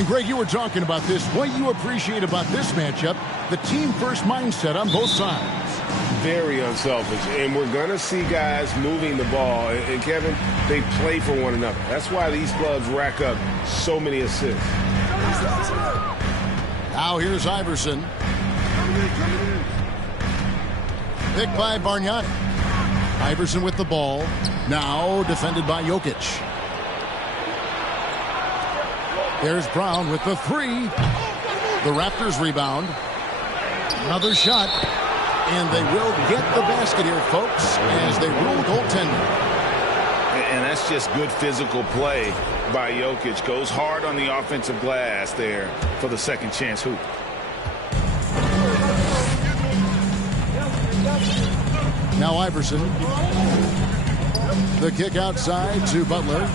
And Greg, you were talking about this. What you appreciate about this matchup, the team-first mindset on both sides. Very unselfish. And we're going to see guys moving the ball. And, Kevin, they play for one another. That's why these clubs rack up so many assists. Now here's Iverson. Picked by Bargnani. Iverson with the ball. Now defended by Jokic. There's Brown with the three. The Raptors rebound. Another shot. And they will get the basket here, folks, as they rule goaltending. And that's just good physical play by Jokic. Goes hard on the offensive glass there for the second chance hoop. Now Iverson. The kick outside to Butler.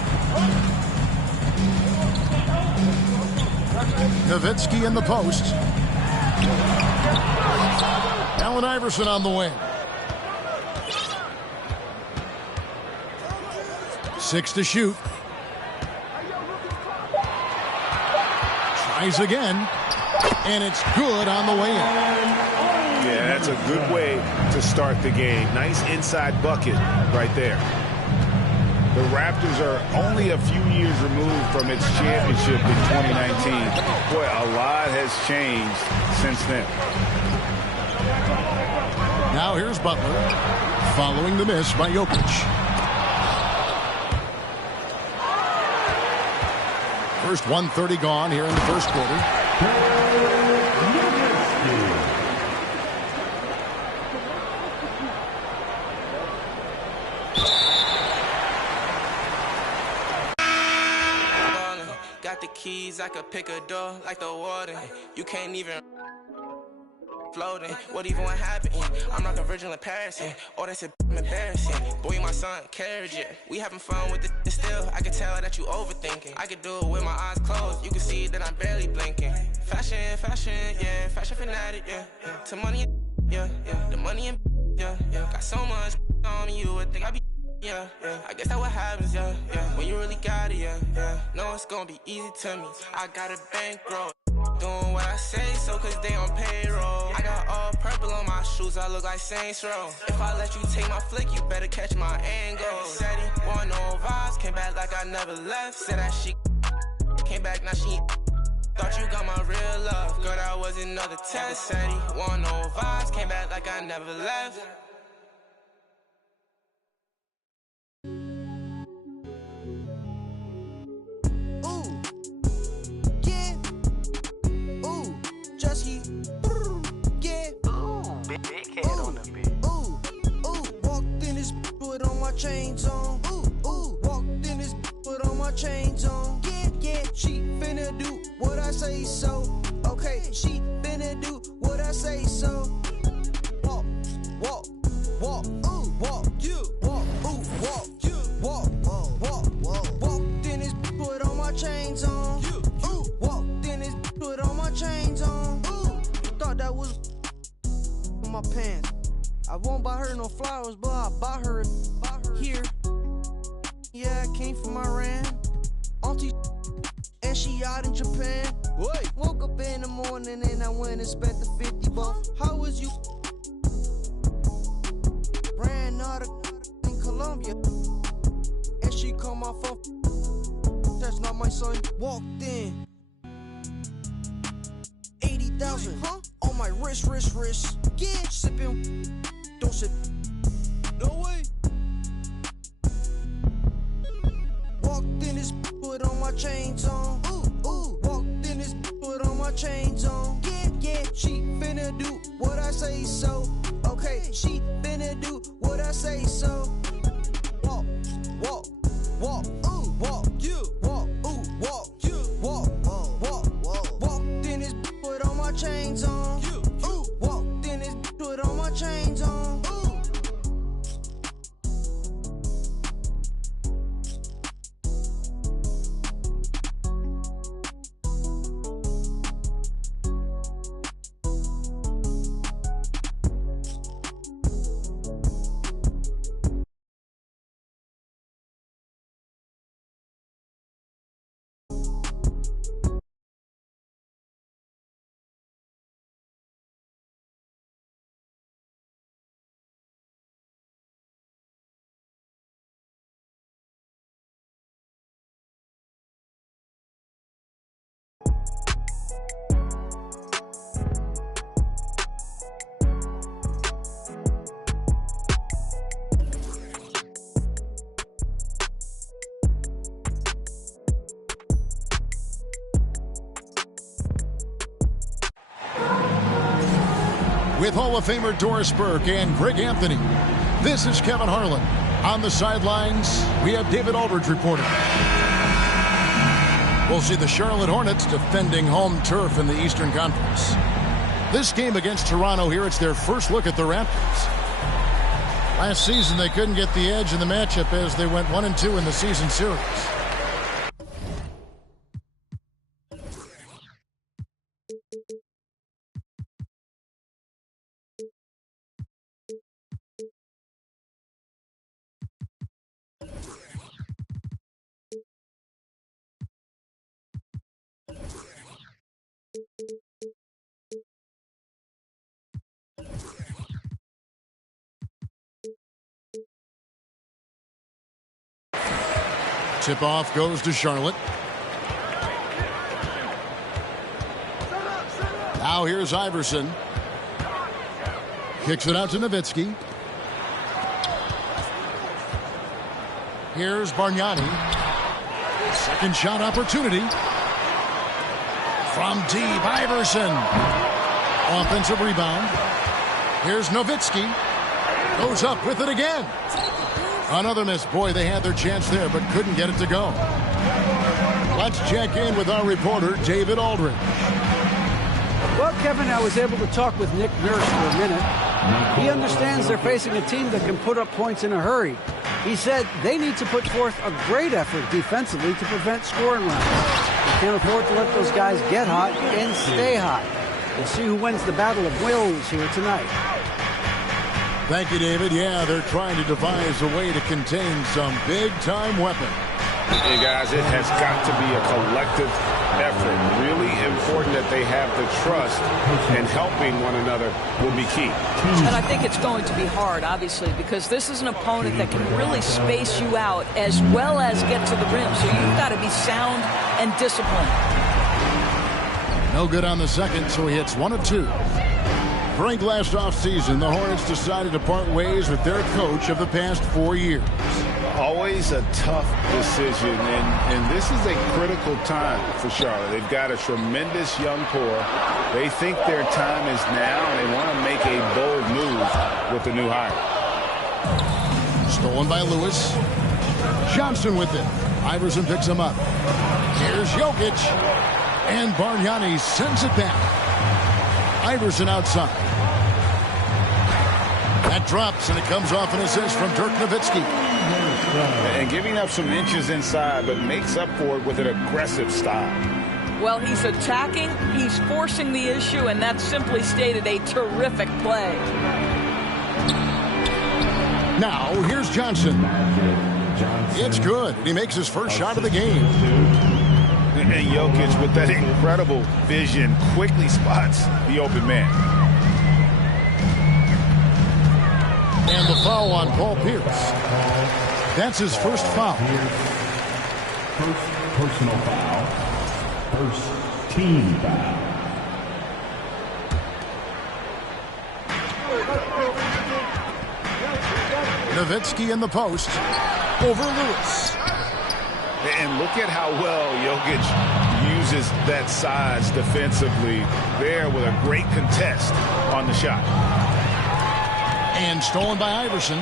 Nowitzki in the post. Allen Iverson on the wing. 6 to shoot. Tries again. And it's good on the way in. Yeah, that's a good way to start the game. Nice inside bucket right there. The Raptors are only a few years removed from its championship in 2019. Boy, a lot has changed since then. Now here's Butler, following the miss by Jokic. First 1:30 gone here in the first quarter. Got the keys, I could pick a door like the warden. You can't even floating. What even would happen? I'm not the Virgin in Paris. Oh, that's embarrassing. Boy, my son carried you. We having fun with it still. I can tell that you overthinking. I could do it with my eyes closed. You can see that I'm barely blinking. Fashion, yeah. Fashion fanatic, yeah. To money, yeah. The money and yeah. Got so much on me, you would think I'd be. Yeah. I guess that's what happens, yeah. When you really got it, yeah. No, it's gonna be easy to me. I got a bankroll. Doing what I say, so cause they on payroll. I got all purple on my shoes, I look like Saints Row. If I let you take my flick, you better catch my angle. Said he want no vibes, came back like I never left. Said that she came back, now she thought you got my real love. Girl, that was another test. Said he want no vibes, came back like I never left. Chains on, walked in this, put on my chains on, yeah, she finna do what I say so, okay, she finna do what I say so, walk, walked in this, put on my chains on, walked in this, put on my chains on, thought that was my pants, I won't buy her no flowers, but I buy her here. Yeah, I came from Iran. Auntie, and she out in Japan. Wait. Woke up in the morning and I went and spent the 50 bucks. How was you? Ran out of in Colombia. And she called my phone. That's not my son. Walked in. 80,000 on my wrist. Yeah, sipping. Don't sip. No way. Walked in this, put on my chains on. Walked in this, put on my chains on. Yeah, she finna do what I say so. Okay, she finna do what I say so. Walk, walked in this, put on my chains on. Walked in this, put on my chains on. with Hall of Famer Doris Burke and Greg Anthony. This is Kevin Harlan. On the sidelines, we have David Aldridge reporting. We'll see the Charlotte Hornets defending home turf in the Eastern Conference. This game against Toronto here, it's their first look at the Raptors. Last season, they couldn't get the edge in the matchup as they went 1-2 in the season series. Tip-off goes to Charlotte. Now here's Iverson. Kicks it out to Nowitzki. Here's Bargnani. Second shot opportunity. From deep, Iverson. Offensive rebound. Here's Nowitzki. Goes up with it again. Another miss. Boy, they had their chance there, but couldn't get it to go. Let's check in with our reporter, David Aldridge. Well, Kevin, I was able to talk with Nick Nurse for a minute. He understands they're facing a team that can put up points in a hurry. He said they need to put forth a great effort defensively to prevent scoring runs. They can't afford to let those guys get hot and stay hot. We'll see who wins the battle of wills here tonight. Thank you, David. Yeah, they're trying to devise a way to contain some big-time weapon. Hey, guys, it has got to be a collective effort. Really important that they have the trust, and helping one another will be key. And I think it's going to be hard, obviously, because this is an opponent that can really space you out as well as get to the rim. So you've got to be sound and disciplined. No good on the second, so he hits 1 of 2. During last offseason, the Hornets decided to part ways with their coach of the past 4 years. Always a tough decision, and this is a critical time for Charlotte. They've got a tremendous young core. They think their time is now, and they want to make a bold move with the new hire. Stolen by Lewis. Johnson with it. Iverson picks him up. Here's Jokic. And Bargnani sends it back. Iverson outside. That drops, and it comes off an assist from Dirk Nowitzki. And giving up some inches inside, but makes up for it with an aggressive style. Well, he's attacking, he's forcing the issue, and that simply stated a terrific play. Now, here's Johnson. It's good. He makes his first shot of the game. And Jokic, with that incredible vision, quickly spots the open man. And the foul on Paul Pierce. That's his first foul. First personal foul. First team foul. Nowitzki in the post. Over Lewis. And look at how well Jokic uses that size defensively there with a great contest on the shot. And stolen by Iverson.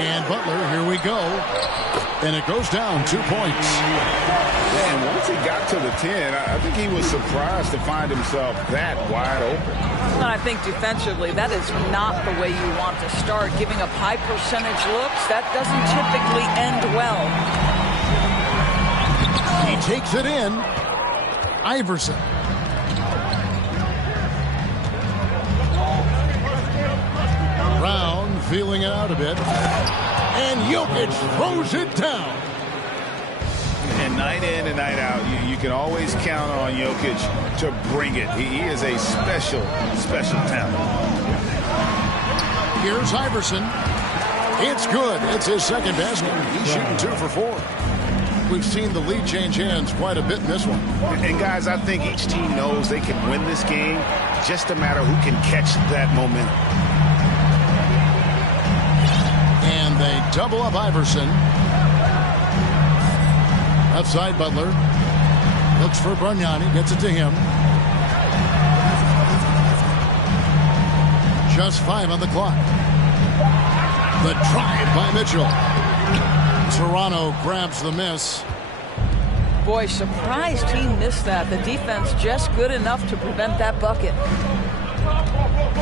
And Butler, here we go. And it goes down 2 points. And once he got to the 10, I think he was surprised to find himself that wide open. And I think defensively, that is not the way you want to start. Giving up high percentage looks, that doesn't typically end well. He takes it in. Iverson. Brown feeling it out a bit. And Jokic throws it down. And night in and night out, you can always count on Jokic to bring it. He is a special, special talent. Here's Iverson. It's good. It's his second basket. He's shooting 2 for 4. We've seen the lead change hands quite a bit in this one. And guys, I think each team knows they can win this game. Just a matter who can catch that momentum. And they double up Iverson. Left side, Butler. Looks for Bargnani. Gets it to him. Just 5 on the clock. The drive by Mitchell. Toronto grabs the miss. Boy, surprised he missed that. The defense just good enough to prevent that bucket.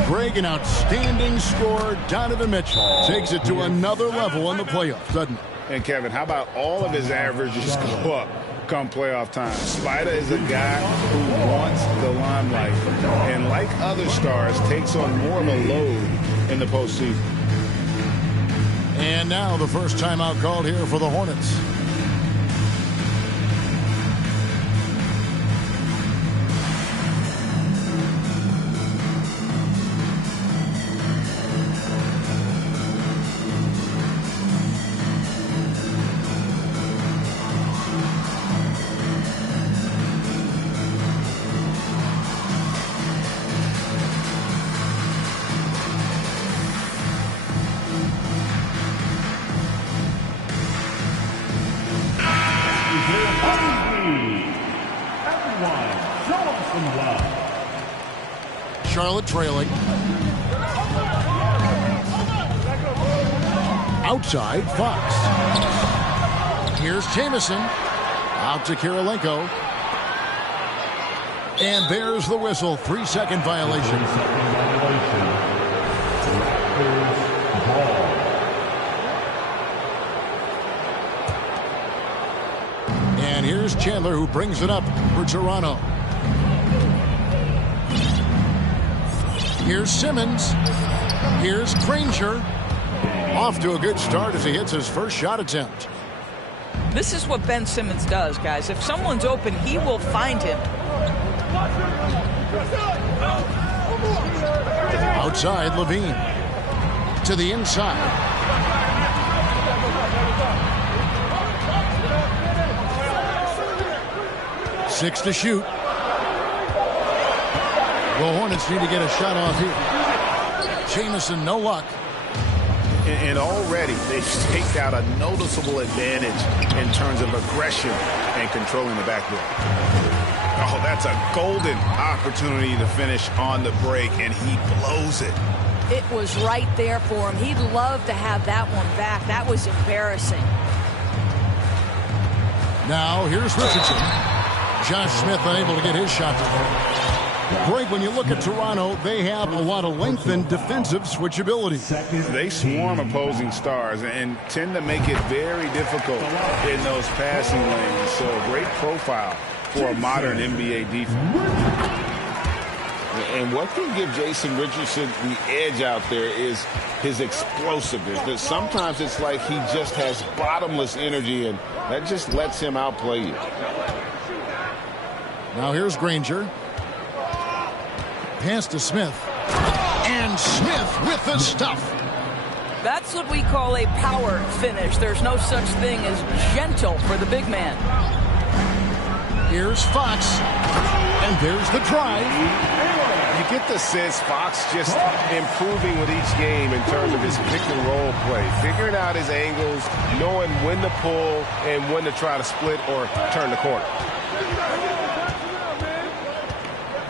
Greg, an outstanding scorer. Donovan Mitchell takes it to another level in the playoffs, doesn't it? And Kevin, how about all of his averages go up come playoff time? Spider is a guy who wants the limelight, and like other stars, takes on more of a load in the postseason. And now the first timeout called here for the Hornets. Charlotte trailing. Outside, Fox. Here's Jamison. Out to Kirilenko. And there's the whistle. 3-second violation. And here's Chandler, who brings it up for Toronto. Here's Simmons. Here's Granger. Off to a good start as he hits his first shot attempt. This is what Ben Simmons does, guys. If someone's open, he will find him. Outside, Levine. To the inside. Six to shoot. The Hornets need to get a shot off here. Jamison, no luck. And already they've staked out a noticeable advantage in terms of aggression and controlling the backboard. Oh, that's a golden opportunity to finish on the break, and he blows it. It was right there for him. He'd love to have that one back. That was embarrassing. Now, here's Richardson. Josh Smith unable to get his shot to go. Greg, when you look at Toronto, they have a lot of length and defensive switchability. They swarm opposing stars and tend to make it very difficult in those passing lanes. So a great profile for a modern NBA defense. And what can give Jason Richardson the edge out there is his explosiveness. But sometimes it's like he just has bottomless energy, and that just lets him outplay you. Now here's Granger. Pass to Smith. And Smith with the stuff. That's what we call a power finish. There's no such thing as gentle for the big man. Here's Fox. And there's the drive. You get the sense Fox just improving with each game in terms of his pick-and-roll play. Figuring out his angles, knowing when to pull and when to try to split or turn the corner.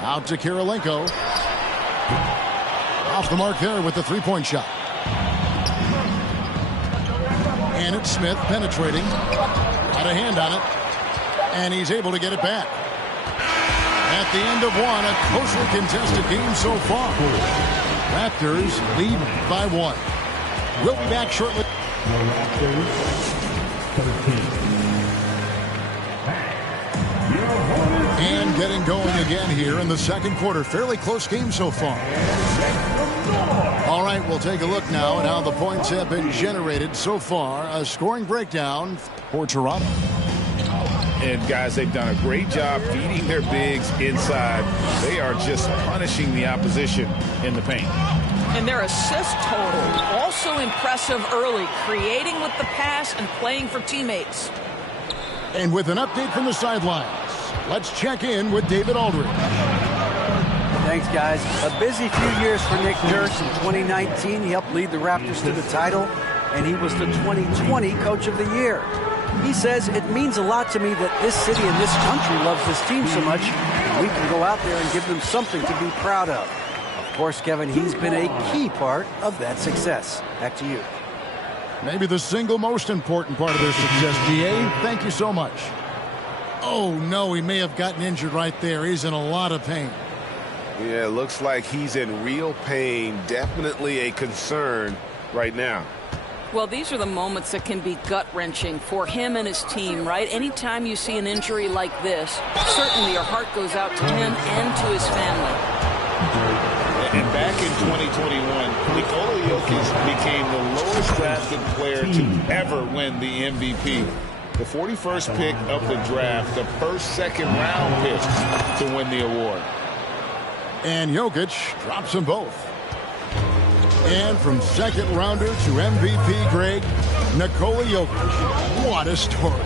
Out to Kirilenko. Off the mark there with the three-point shot. And it's Smith penetrating. Got a hand on it. And he's able to get it back. At the end of one, a closely contested game so far. Raptors lead by 1. We'll be back shortly. The Raptors, 13. And getting going again here in the second quarter. Fairly close game so far. All right, we'll take a look now at how the points have been generated so far. A scoring breakdown for Toronto. And guys, they've done a great job feeding their bigs inside. They are just punishing the opposition in the paint. And their assist total, also impressive early, creating with the pass and playing for teammates. And with an update from the sidelines, let's check in with David Aldridge. Thanks, guys. A busy few years for Nick Nurse. In 2019, he helped lead the Raptors to the title, and he was the 2020 Coach of the Year. He says, it means a lot to me that this city and this country loves this team so much, and we can go out there and give them something to be proud of. Of course, Kevin, he's been a key part of that success. Back to you. Maybe the single most important part of their success, DA. Thank you so much. Oh, no, he may have gotten injured right there. He's in a lot of pain. Yeah, it looks like he's in real pain. Definitely a concern right now. Well, these are the moments that can be gut-wrenching for him and his team, right? Anytime you see an injury like this, certainly your heart goes out to him and to his family. And back in 2021, Nikola Jokic became the lowest drafted player to ever win the MVP. The 41st pick of the draft, the first second-round pick to win the award. And Jokic drops them both. And from second rounder to MVP grade, Nikola Jokic. What a story.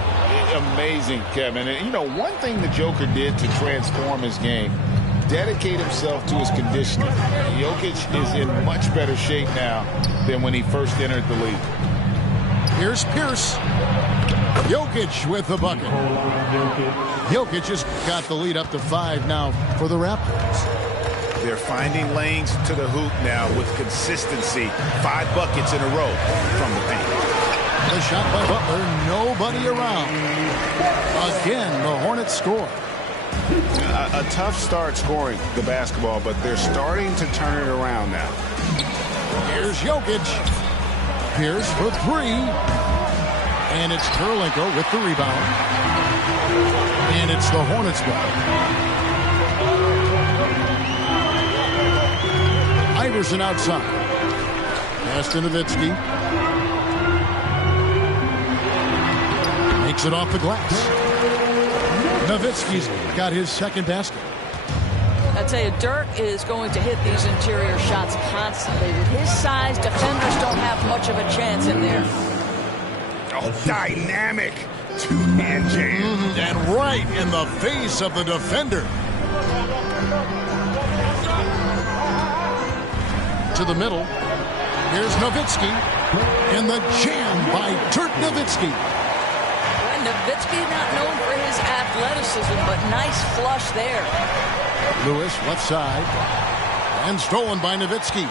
Amazing, Kevin. And, you know, one thing the Joker did to transform his game, dedicate himself to his conditioning. Jokic is in much better shape now than when he first entered the league. Here's Pierce. Jokic with the bucket. Jokic has got the lead up to 5 now for the Raptors. They're finding lanes to the hoop now with consistency. 5 buckets in a row from the paint. The shot by Butler, nobody around. Again, the Hornets score. A tough start scoring the basketball, but they're starting to turn it around now. Here's Jokic. Pierce for 3. And it's Kurylenko with the rebound. And it's the Hornets ball. Iverson outside. Pass to Nowitzki. Makes it off the glass. Nowitzki's got his second basket. I tell you, Dirk is going to hit these interior shots constantly. With his size, defenders don't have much of a chance in there. Oh, dynamic two-hand jam. And right in the face of the defender. To the middle. Here's Nowitzki. And the jam by Dirk Nowitzki. Nowitzki not known for his athleticism, but nice flush there. Lewis, left side. And stolen by Nowitzki.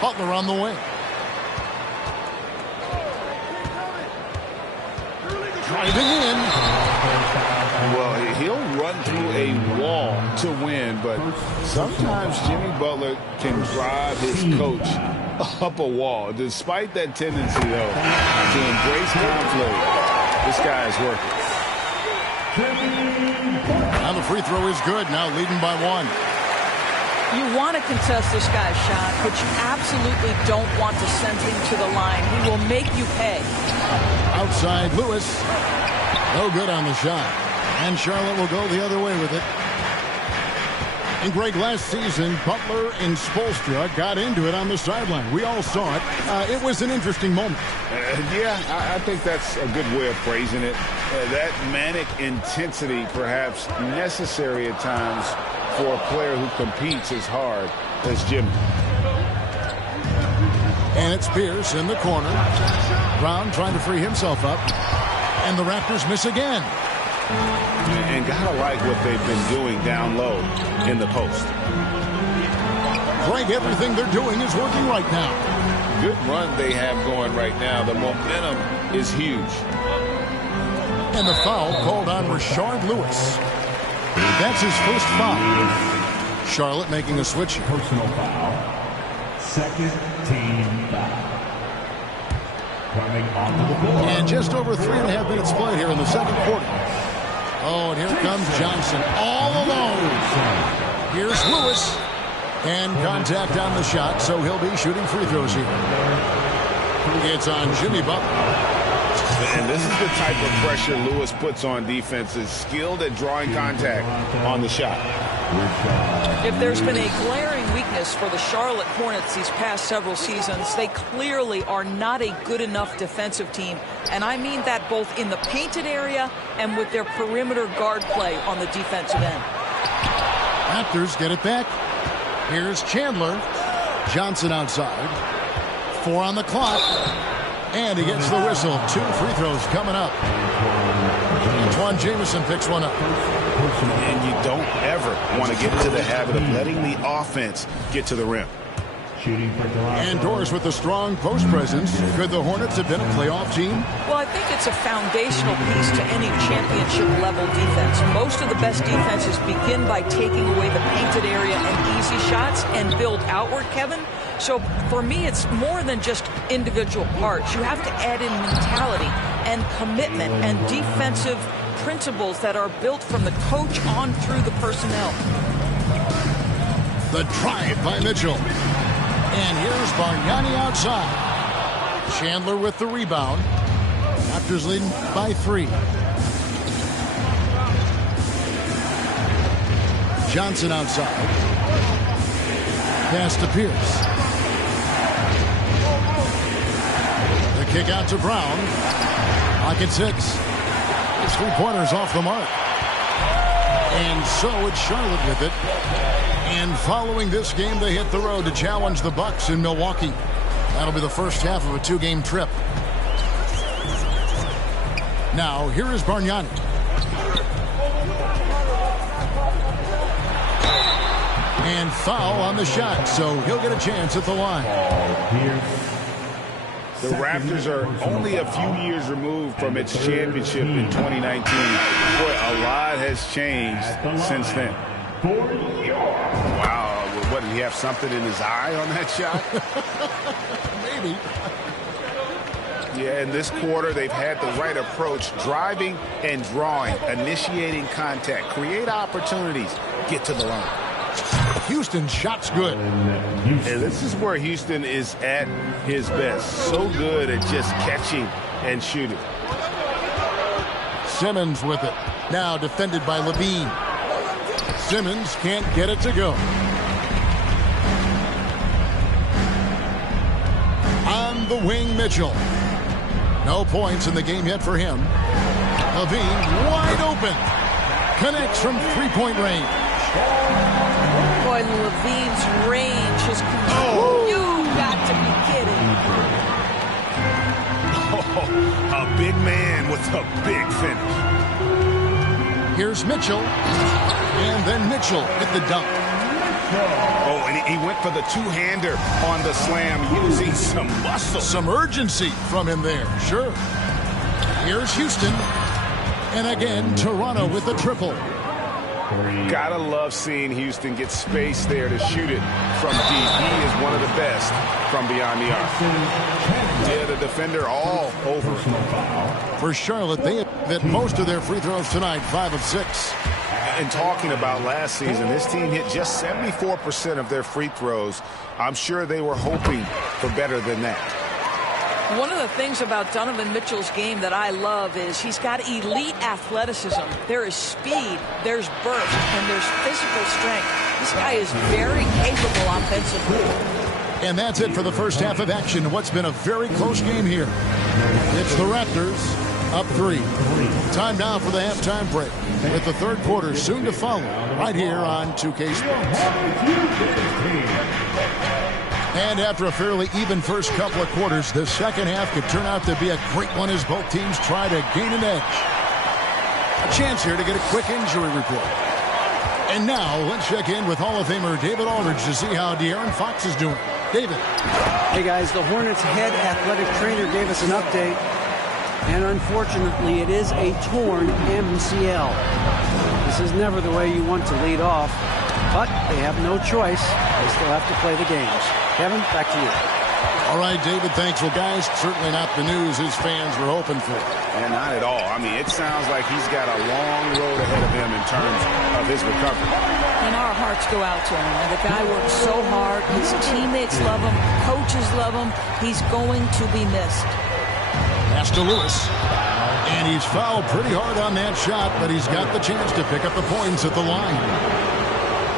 Butler on the way. Driving in. Well, he'll run through a wall to win, but sometimes Jimmy Butler can drive his coach up a wall. Despite that tendency, though, to embrace conflict, this guy is working. Now the free throw is good. Now leading by 1. You want to contest this guy's shot, but you absolutely don't want to send him to the line. He will make you pay. Outside, Lewis. No good on the shot. And Charlotte will go the other way with it. And Greg, last season, Butler and Spoelstra got into it on the sideline. We all saw it. It was an interesting moment. Yeah, I think that's a good way of phrasing it. That manic intensity, perhaps necessary at times for a player who competes as hard as Jimmy. And it's Pierce in the corner. Brown trying to free himself up. And the Raptors miss again. And gotta like what they've been doing down low in the post. Greg, everything they're doing is working right now. Good run they have going right now. The momentum is huge. And the foul called on Rashard Lewis. That's his first foul. Charlotte making a switch. Personal foul. Second team foul. Coming onto the floor. And just over 3.5 minutes played here in the second quarter. Oh, and here comes Johnson all alone. Here's Lewis. And contact on the shot, so he'll be shooting free throws here. It's on Jimmy Butler. And this is the type of pressure Lewis puts on defenses, skilled at drawing contact on the shot. If there's been a glaring weakness for the Charlotte Hornets these past several seasons, they clearly are not a good enough defensive team. And I mean that both in the painted area and with their perimeter guard play on the defensive end. Raptors get it back. Here's Chandler. Johnson outside. 4 on the clock. And he gets the whistle. 2 free throws coming up. Antoine Jameson picks one up. And you don't ever want to get into the habit of letting the offense get to the rim. And Doris with a strong post presence. Could the Hornets have been a playoff team? Well, I think it's a foundational piece to any championship level defense. Most of the best defenses begin by taking away the painted area and easy shots and build outward, Kevin. So for me, it's more than just individual parts. You have to add in mentality and commitment and defensive principles that are built from the coach on through the personnel. The drive by Mitchell. And here's Bargnani outside. Chandler with the rebound. Raptors leading by 3. Johnson outside. Pass to Pierce. The kick out to Brown. Clock at 6. His 3-pointers off the mark. And so it's Charlotte with it. And following this game, they hit the road to challenge the Bucks in Milwaukee. That'll be the first half of a 2-game trip. Now, here is Bargnani. And foul on the shot, so he'll get a chance at the line. The Raptors are only a few years removed from its championship in 2019. Boy, a lot has changed since then. Wow, what, did he have something in his eye on that shot? Maybe. Yeah, in this quarter, they've had the right approach, driving and drawing, initiating contact, create opportunities, get to the line. Houston shot's good. And this is where Houston is at his best. So good at just catching and shooting. Simmons with it. Now defended by Levine. Simmons can't get it to go. On the wing, Mitchell. No points in the game yet for him. Levine wide open. Connects from 3-point range. Boy, Levine's range is control. Oh. You got to be kidding. Oh, a big man with a big finish. Here's Mitchell. And then Mitchell with the dunk. Oh, and he went for the two-hander on the slam using some muscle. Some urgency from him there, sure. Here's Houston. And again, Toronto with the triple. Gotta love seeing Houston get space there to shoot it from deep. He is one of the best from beyond the arc. Yeah, the defender all over it. For Charlotte, they hit most of their free throws tonight, 5 of 6. And talking about last season, this team hit just 74% of their free throws. I'm sure they were hoping for better than that. One of the things about Donovan Mitchell's game that I love is he's got elite athleticism. There is speed, there's burst, and there's physical strength. This guy is very capable offensively. And that's it for the first half of action. What's been a very close game here. It's the Raptors up 3. Time now for the halftime break, with the third quarter soon to follow right here on 2K Sports. And after a fairly even first couple of quarters, the second half could turn out to be a great one as both teams try to gain an edge. A chance here to get a quick injury report. And now let's check in with Hall of Famer David Aldridge to see how De'Aaron Fox is doing. David. Hey guys, the Hornets head athletic trainer gave us an update. And unfortunately, it is a torn MCL. This is never the way you want to lead off, but they have no choice. They still have to play the games. Kevin, back to you. All right, David, thanks. Well, guys, certainly not the news his fans were hoping for. And not at all. I mean, it sounds like he's got a long road ahead of him in terms of his recovery. And our hearts go out to him. And the guy works so hard. His teammates love him. Coaches love him. He's going to be missed. Pass to Lewis. And he's fouled pretty hard on that shot, but he's got the chance to pick up the points at the line.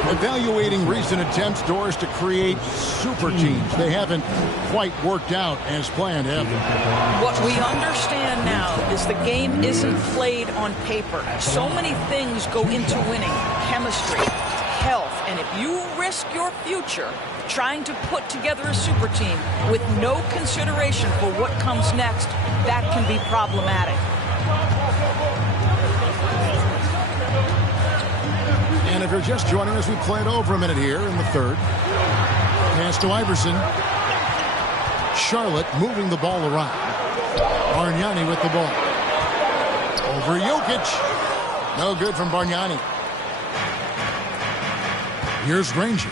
Evaluating recent attempts, Doris, to create super teams. They haven't quite worked out as planned, have they? What we understand now is the game isn't played on paper. So many things go into winning. Chemistry, health, and if you risk your future trying to put together a super team with no consideration for what comes next, that can be problematic. And if you're just joining us, we played over a minute here in the third. Pass to Iverson. Charlotte moving the ball around. Bargnani with the ball. Over Jokic. No good from Bargnani. Here's Granger.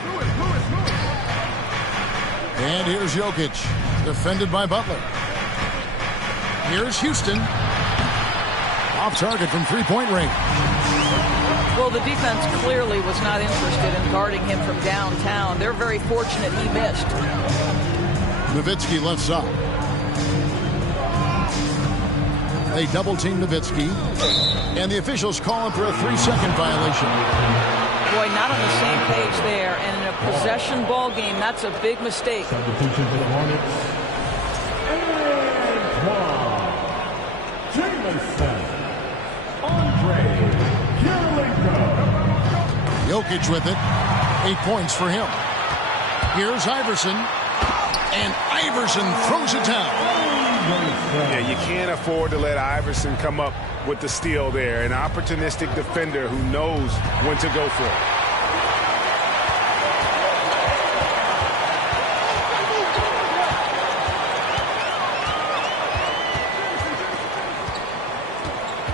And here's Jokic. Defended by Butler. Here's Houston. Off target from three-point range. Well, the defense clearly was not interested in guarding him from downtown. They're very fortunate he missed. Nowitzki left side. They double-team Nowitzki. And the officials call him for a 3-second violation. Boy, not on the same page there. And in a possession ball game, that's a big mistake. Substitution for the Hornets. Jamison. Andre Kirilenko. Jokic with it. 8 points for him. Here's Iverson. And Iverson throws it down. Yeah, you can't afford to let Iverson come up with the steal there. An opportunistic defender who knows when to go for it.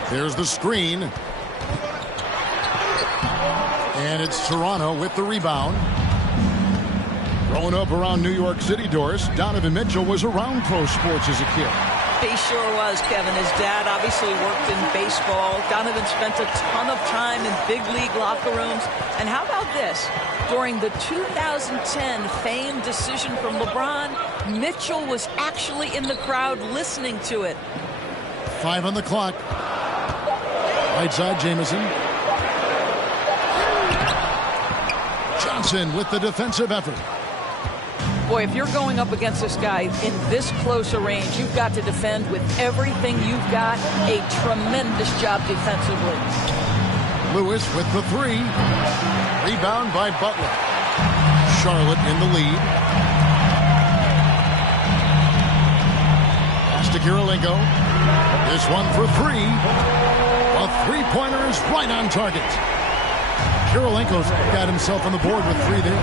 There's the screen. And it's Toronto with the rebound. Growing up around New York City, Doris, Donovan Mitchell was around pro sports as a kid. He sure was, Kevin. His dad obviously worked in baseball. Donovan spent a ton of time in big league locker rooms. And how about this? During the 2010 famed decision from LeBron, Mitchell was actually in the crowd listening to it. 5 on the clock. Right side, Jamison. Johnson with the defensive effort. Boy, if you're going up against this guy in this close a range, you've got to defend with everything you've got. A tremendous job defensively. Lewis with the 3. Rebound by Butler. Charlotte in the lead. Pass to Kirilenko. This one for 3. A three-pointer is right on target. Kirilenko's got himself on the board with 3 there.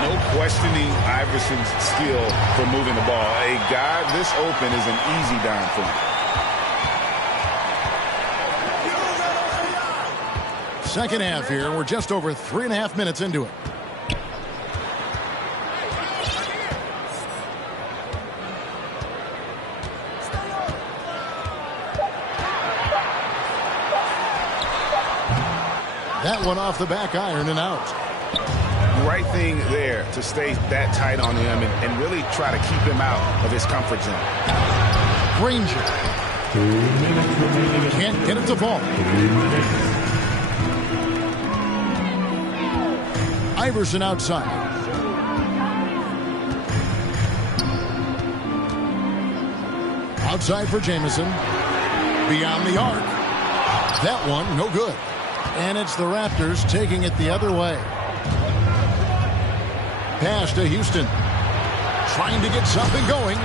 No questioning Iverson's skill for moving the ball. A guy this open is an easy dime for him. Second half here. We're just over 3.5 minutes into it. That one off the back iron and out. Right thing there to stay that tight on him and really try to keep him out of his comfort zone. Granger. 2 minutes remaining. Can't get it to fall. 3 minutes. Iverson outside. Outside for Jamison. Beyond the arc. That one, no good. And it's the Raptors taking it the other way. Pass to Houston. Trying to get something going.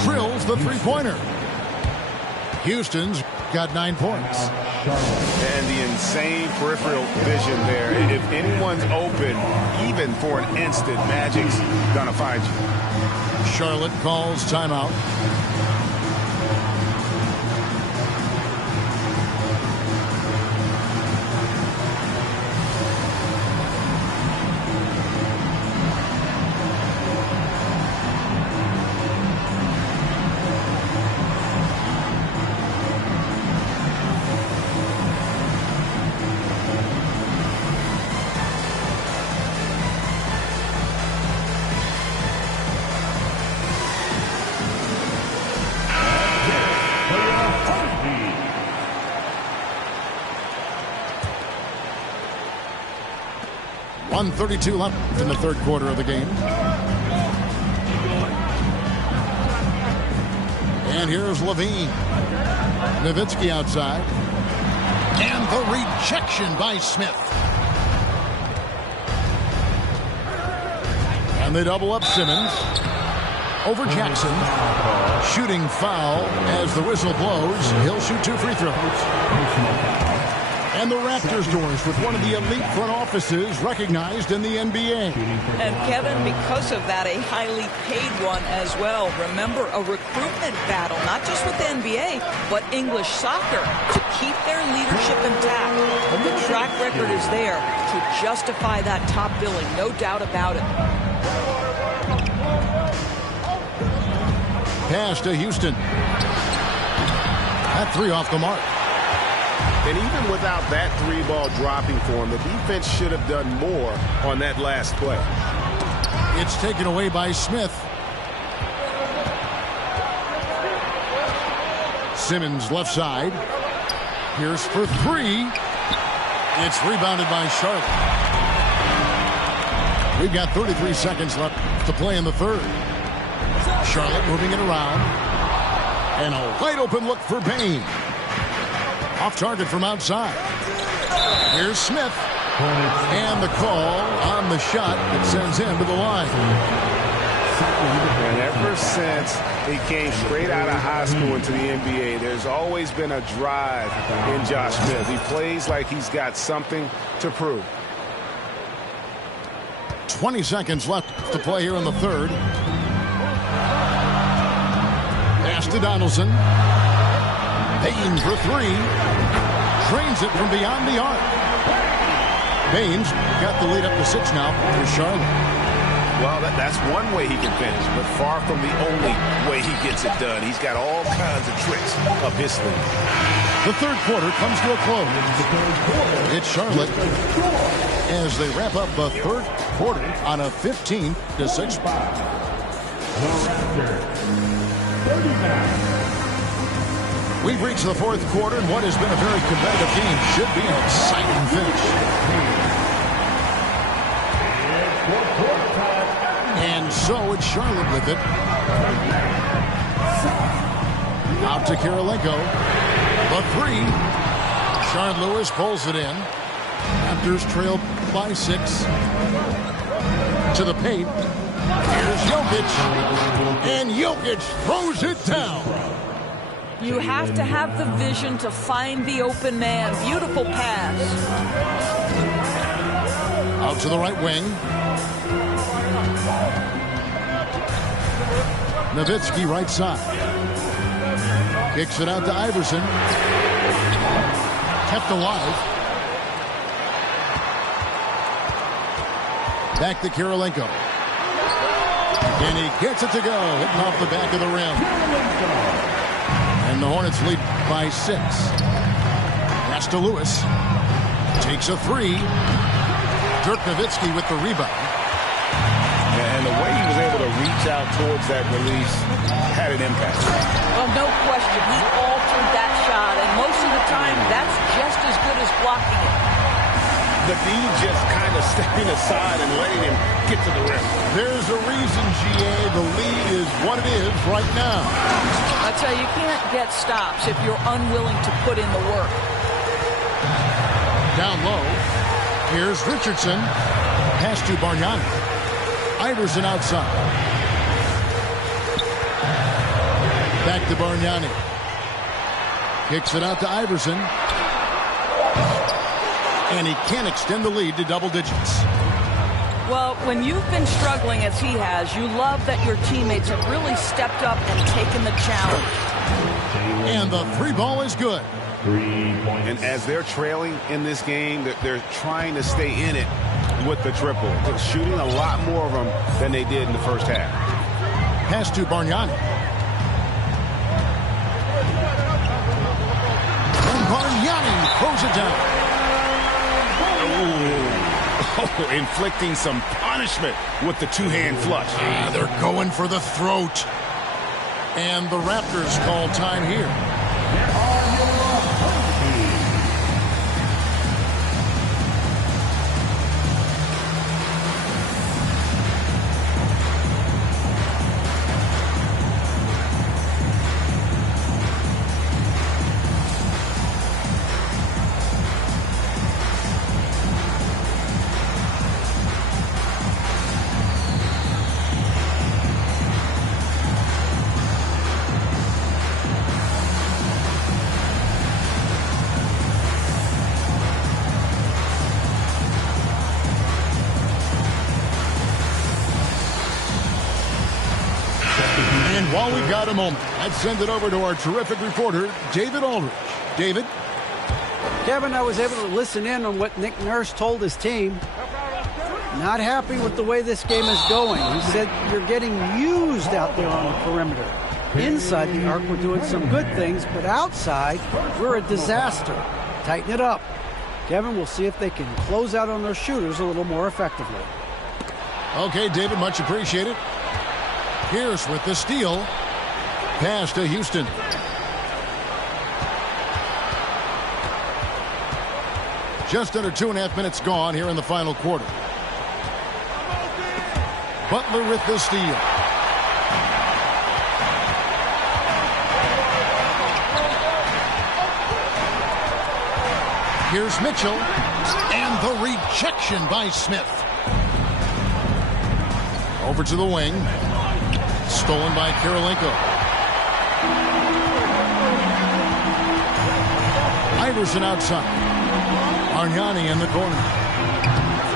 Drills the three-pointer. Houston's got 9 points. And the insane peripheral vision there. If anyone's open, even for an instant, Magic's gonna find you. Charlotte calls timeout. .132 left in the third quarter of the game. And here's Levine. Nowitzki outside. And the rejection by Smith. And they double up Simmons. Over Jackson. Shooting foul as the whistle blows. He'll shoot 2 free throws. And the Raptors doors with one of the elite front offices recognized in the NBA. And Kevin, because of that, a highly paid one as well. Remember, a recruitment battle, not just with the NBA, but English soccer to keep their leadership intact. But the track record is there to justify that top billing, no doubt about it. Pass to Houston. That three off the mark. And even without that three ball dropping for him, the defense should have done more on that last play. It's taken away by Smith. Simmons left side. Here's for three. It's rebounded by Charlotte. We've got 33 seconds left to play in the third. Charlotte moving it around. And a wide open look for Bane. Off target from outside. Here's Smith. And the call on the shot that sends him to the line. And ever since he came straight out of high school into the NBA, there's always been a drive in Josh Smith. He plays like he's got something to prove. 20 seconds left to play here in the third. Pass to Donaldson. Payne for three. Drains it from beyond the arc. Baines got the lead up to 6 now for Charlotte. Well, that's one way he can finish, but far from the only way he gets it done. He's got all kinds of tricks up his sleeve. The third quarter comes to a close. It's Charlotte as they wrap up the third quarter on a 15-6. We've reached the fourth quarter, and what has been a very competitive game should be an exciting finish. And so it's Charlotte with it. Out to Kirilenko. The three. Sean Lewis pulls it in. Raptors trail by 6. To the paint. Here's Jokic. And Jokic throws it down. You have to have the vision to find the open man. Beautiful pass. Out to the right wing. Nowitzki right side. Kicks it out to Iverson. Kept alive. Back to Kirilenko. And he gets it to go. Hitting off the back of the rim. And the Hornets lead by 6. Pass to Lewis. Takes a three. Dirk Nowitzki with the rebound. And the way he was able to reach out towards that release had an impact. Well, no question. He altered that shot, and most of the time, that's just as good as blocking it. The D just kind of stepping aside and letting him get to the rim. There's a reason, GA, the lead is what it is right now. I tell you, you can't get stops if you're unwilling to put in the work. Down low. Here's Richardson. Pass to Bargnani. Iverson outside. Back to Bargnani. Kicks it out to Iverson. And he can't extend the lead to double digits. Well, when you've been struggling as he has, you love that your teammates have really stepped up and taken the challenge. And the three ball is good. 3 points. And as they're trailing in this game, they're trying to stay in it with the triple. They're shooting a lot more of them than they did in the first half. Pass to Bargnani. And Bargnani throws it down. Oh, inflicting some punishment with the two-hand flush. They're going for the throat. And the Raptors call time here. Well, we've got a moment. Let's send it over to our terrific reporter, David Aldridge. David? Kevin, I was able to listen in on what Nick Nurse told his team. Not happy with the way this game is going. He said, you're getting used out there on the perimeter. Inside the arc, we're doing some good things, but outside, we're a disaster. Tighten it up. Kevin, we'll see if they can close out on their shooters a little more effectively. Okay, David, much appreciated. Pierce with the steal. Pass to Houston. Just under 2.5 minutes gone here in the final quarter. Butler with the steal. Here's Mitchell. And the rejection by Smith. Over to the wing. Stolen by Kirilenko. Iverson outside. Argnani in the corner.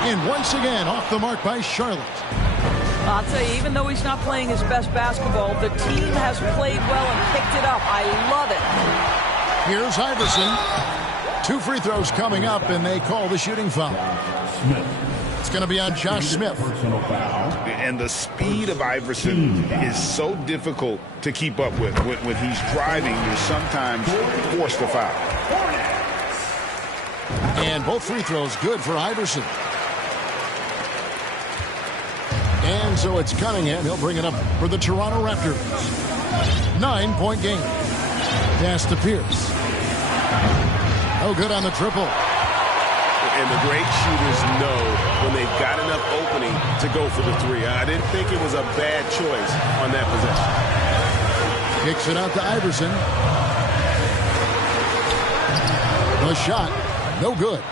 And once again, off the mark by Charlotte. I'll tell you, even though he's not playing his best basketball, the team has played well and picked it up. I love it. Here's Iverson. 2 free throws coming up, and they call the shooting foul. It's going to be on Josh Smith. And the speed of Iverson is so difficult to keep up with. When he's driving, you're sometimes forced to foul. And both free throws good for Iverson. And so it's Cunningham. He'll bring it up for the Toronto Raptors. 9-point game. Pass to Pierce. No good on the triple. And the great shooters know when they've got enough opening to go for the three. I didn't think it was a bad choice on that possession. Kicks it out to Iverson. The shot, no good.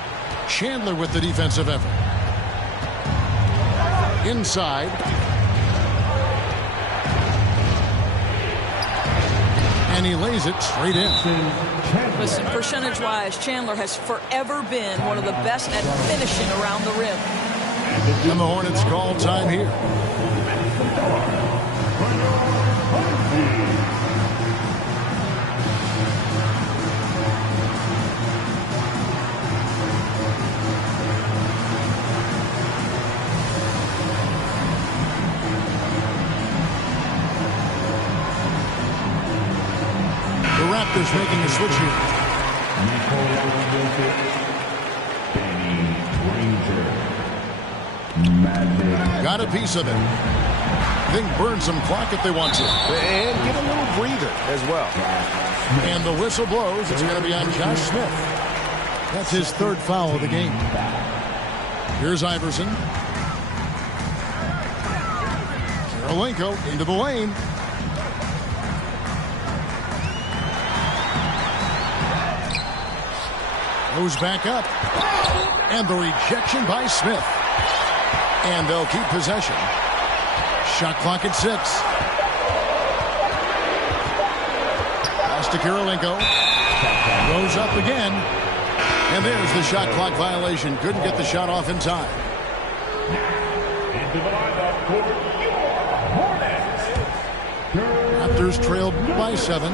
Chandler with the defensive effort. Inside. And he lays it straight in. Listen, percentage-wise, Chandler has forever been one of the best at finishing around the rim. And the Hornets call time here. The Raptors making a switch here. Got a piece of it. They can burn some clock if they want to. And get a little breather as well. And the whistle blows. It's going to be on Josh Smith. That's his 3rd foul of the game. Here's Iverson. Kirilenko into the lane. Goes back up. And the rejection by Smith. And they'll keep possession. Shot clock at 6. Pass to Kirilenko. Goes up again. And there's the shot clock violation. Couldn't get the shot off in time. Raptors trailed by 7.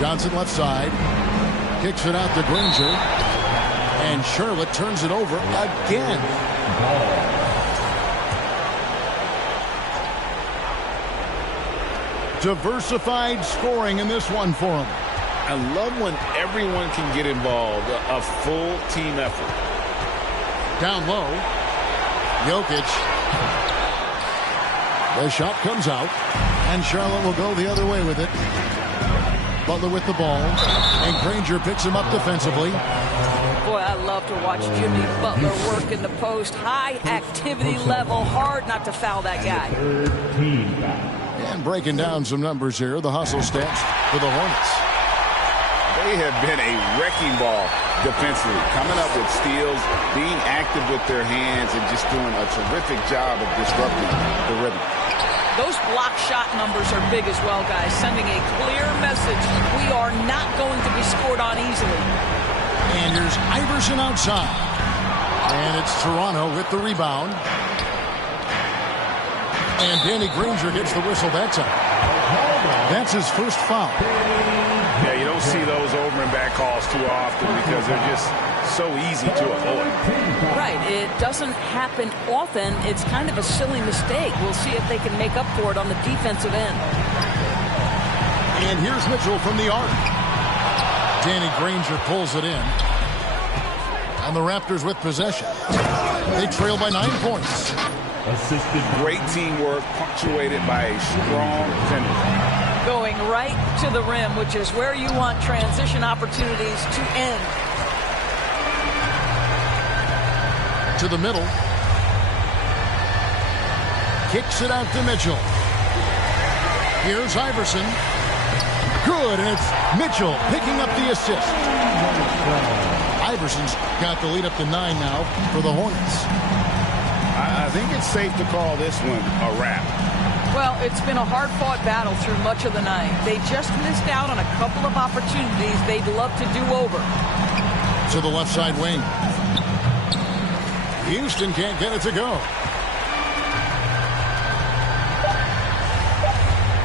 Johnson left side. Kicks it out to Granger. And Charlotte turns it over again. Diversified scoring in this one for him. I love when everyone can get involved, a full team effort. Down low. Jokic. The shot comes out. And Charlotte will go the other way with it. Butler with the ball. And Granger picks him up defensively. Boy, I love to watch Jimmy Butler work in the post. High activity level. Hard not to foul that guy. And breaking down some numbers here. The hustle stats for the Hornets. They have been a wrecking ball defensively. Coming up with steals, being active with their hands, and just doing a terrific job of disrupting the rhythm. Those block shot numbers are big as well, guys. Sending a clear message. We are not going to be scored on easily. And here's Iverson outside. And it's Toronto with the rebound. And Danny Granger gets the whistle that time. That's his first foul. Yeah, you don't see those over and back calls too often because they're just so easy to avoid. Right. It doesn't happen often. It's kind of a silly mistake. We'll see if they can make up for it on the defensive end. And here's Mitchell from the arc. Danny Granger pulls it in. And the Raptors with possession. They trail by 9 points. Assisted. Great teamwork punctuated by a strong finish. Going right to the rim, which is where you want transition opportunities to end. To the middle. Kicks it out to Mitchell. Here's Iverson. Good, and it's Mitchell picking up the assist. Iverson's got the lead up to 9 now for the Hornets. I think it's safe to call this one a wrap. Well, it's been a hard-fought battle through much of the night. They just missed out on a couple of opportunities they'd love to do over. To the left side wing. Houston can't get it to go.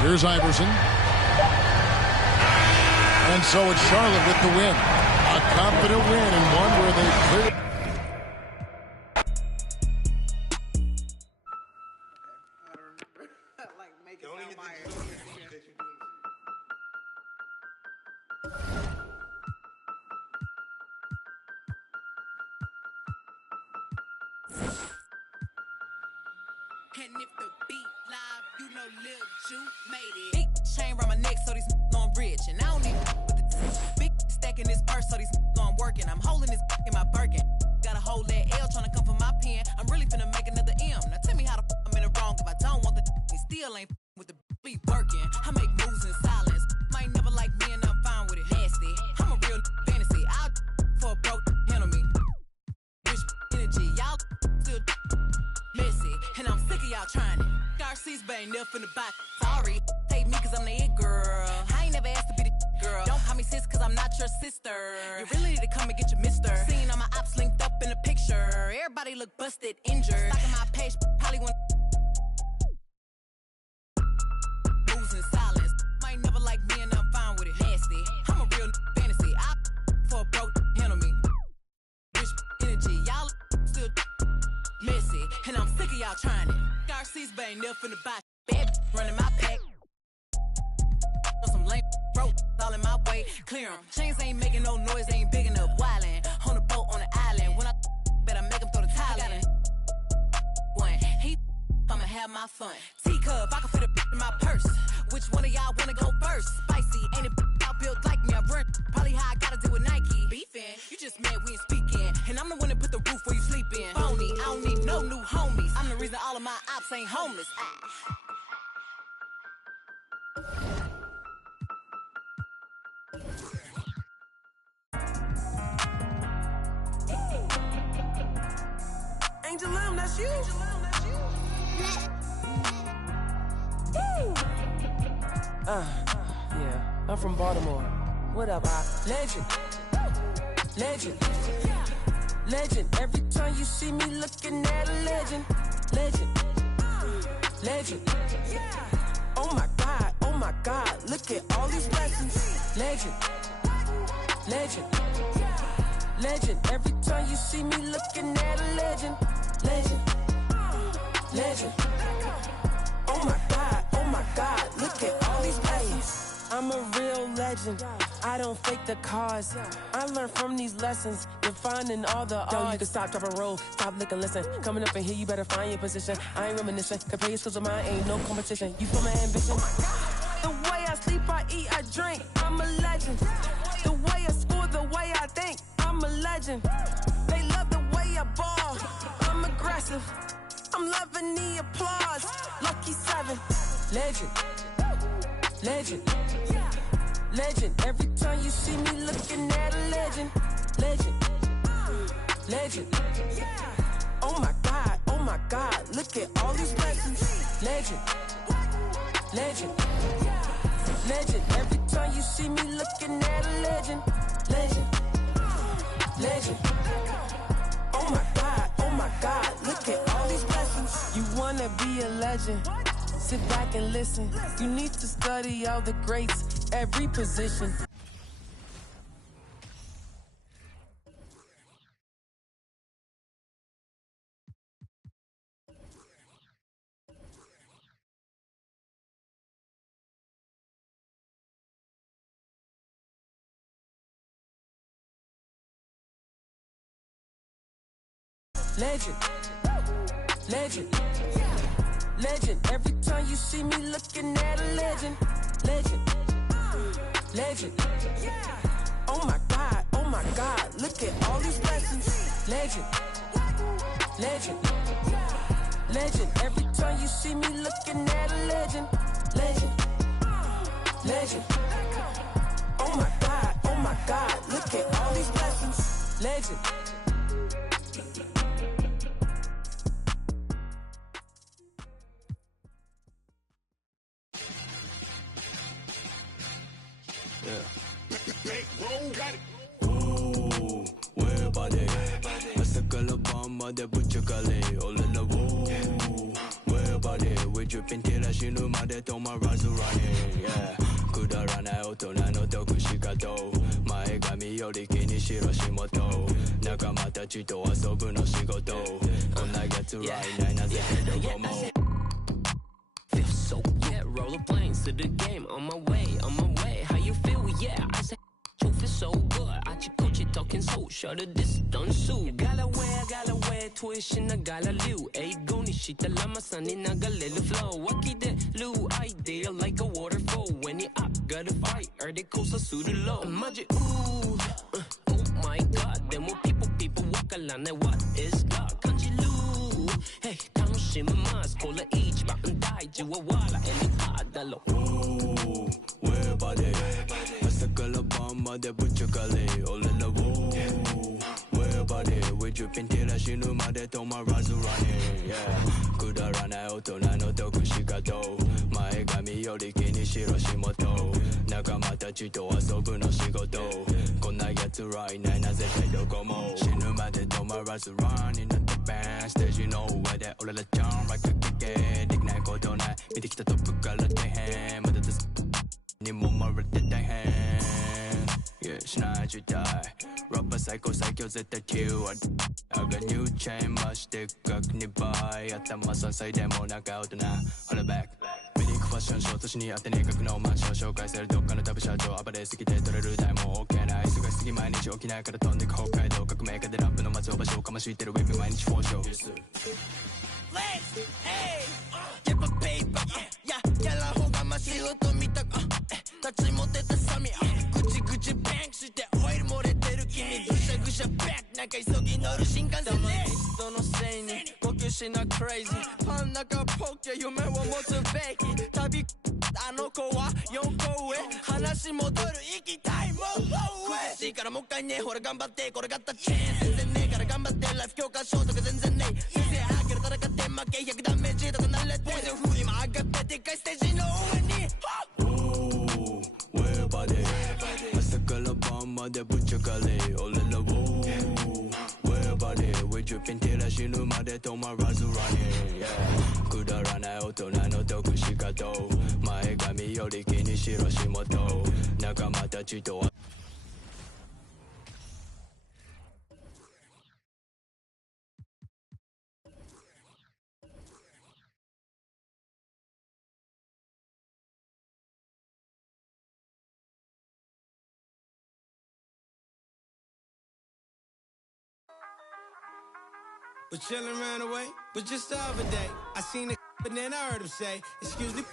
Here's Iverson. And so it's Charlotte with the win. A confident win and one where they clearly... And if the beat live, you know Lil Ju made it. Big chain around my neck, so these on rich. And I don't need with the big stack in this purse, so these on working. I'm holding this in my Birkin. Gotta hold that L, trying to come for my pen. I'm really finna make another M. Now tell me how the I'm in the wrong if I don't want the still ain't with the be working. I make moves in silence. Might never like me and I'm fine with it. Nasty. I'm a real fantasy. I'll for a broke handle me. Rich energy, y'all still messy, and I'm sick of y'all trying it. Garcia's bang up in the box. Sorry, take me cause I'm the it girl. I ain't never asked to be the girl. Don't call me sis cause I'm not your sister. You really need to come and get your mister. Seen all my ops linked up in a picture. Everybody look busted, injured. Stalking my page, probably want moves in silence. Might never like me and I'm fine with it. Nasty, I'm a real fantasy. I for a broke handle me. Rich energy, y'all still messy, and I'm sick of y'all trying it. Garcia's bang up in the box. Bad running my pack. Some lame broke all in my way. Clear 'em. Chains ain't making no noise, they ain't big enough. Wildin' on the boat on the island. When I better make 'em throw the tile in. One, I'ma have my fun. Teacup, I can fit a in my purse. Which one of y'all wanna go first? Spicy, ain't it y'all built like me? I run probably how I gotta deal with Nike. Beefin', you just mad we ain't speaking. And I'm the one that put the roof where you sleep in. Phony, I don't need no new homies. I'm the reason all of my ops ain't homeless. Angel Lim, that's you. Yeah, I'm from Baltimore. What up, legend, legend, legend. Every time you see me looking at a legend, legend, legend. Oh my God, look at all these blessings. Legend, legend, legend. Every time you see me looking at a legend, legend, legend. Oh my God, look at all these blessings. I'm a real legend. I don't fake the cause. I learned from these lessons, defining all the odds. Yo, you can stop, drop, and roll. Stop, look, and listen. Coming up in here, you better find your position. I ain't reminiscing. Compare your skills with mine, ain't no competition. You feel my ambition? The way I sleep, I eat, I drink. I'm a legend. The way I score, the way I think. I'm a legend. They love the way I ball. I'm aggressive. I'm loving the applause. Lucky 7. Legend. Legend. Legend. Every time you see me looking at a legend. Legend. Legend. Oh my God, look at all these blessings. Legend. Legend. Legend. Every time you see me looking at a legend. Legend. Legend. Oh my God, look at all these blessings. You wanna be a legend? sit back and listen. You need to study all the greats, every position. Legend, legend, legend. Every time you see me looking at a legend, legend, legend. Oh my God, look at all these blessings. Legend, legend, legend. Every time you see me looking at a legend, legend, legend. Oh my God, look at all these blessings. Legend. Ooh, where body? Masakala bomba de buchakale, olala woo. Where body? We dripping till I shinu made to my razu running. Yeah, kudarana otona no tokushikato. Maegami yori kini shirashimoto. Nakamata chito asobu no shigoto. Konna yatsu right nai naze hedo gomo. Feel so yeah, roll the planes to the game. On my way. How you feel? Yeah, I say truth is so good. I coach it talking so shut the distance so. Gotta wear tuition. I gotta liu. Ay goni shita lama sunny naga little flow. Waki de lu idea like a waterfall. When it up, gotta fight. Or the coast are suited low. Magic ooh, oh my God. Then more people walk along. What is God? Kanji lu. Hey, tamushima mas kola each button die. Jiwawala and padalo. Ooh, where body? Masakala bomba de buchakale, olala woo. Where body? We dripping till I shinu made to my razu running. Yeah, kudarana otona no tokushikato. Maegami yori kini shirashimoto. Nakamata chito asobu no shigoto. Konna yatsu right nai naze hedo gomo. Shinu made to my razu running at the band stage. You know where that olala jump right quick get. Ignite go don't I? Mite kita topu kala tehem. Mada this ni mo marate tehem. Yeah, shina you die. Rapper psycho zeta Q. I got new chain, much thick, ni buy. Atama sansai demo naga otona. Hold it back. ファッションショートしにあってね格のマンション紹介されるどっかの旅社長暴れすぎて取れる台も OK な忙しすぎ毎日起きないから飛んでく北海道革命家でラップの松尾場所をかましいてるウェブ毎日フォーショー Let's, hey, get my paper, yeah, やらほうがま仕事見たか立ち持ってたサミぐちぐちバンクしてオイル漏れてる君ぐしゃぐしゃバックなんか急ぎ乗る新幹線ね人のせいに呼吸しなクレイジーパン中ポケ夢を持つべき旅あの子は4個上話戻る行きたいもう苦しいからもう一回ねほら頑張ってこれがったチェーン全然ねえから頑張ってライフ教科書とか全然ねえ先生あげる戦って負け100ダメージとか慣れて振りも上がってでっかいステージの上にOoh, where body? Masakala bomba de buchakale, olala woo. Where body? We dripping till I shinu made to my razu running. Yeah, kudarana otona no tokushikato. Maegami yori kini shirashimoto. Nakamata chito. Was chillin' around the way, but just the other day, I seen a but then I heard him say, excuse me,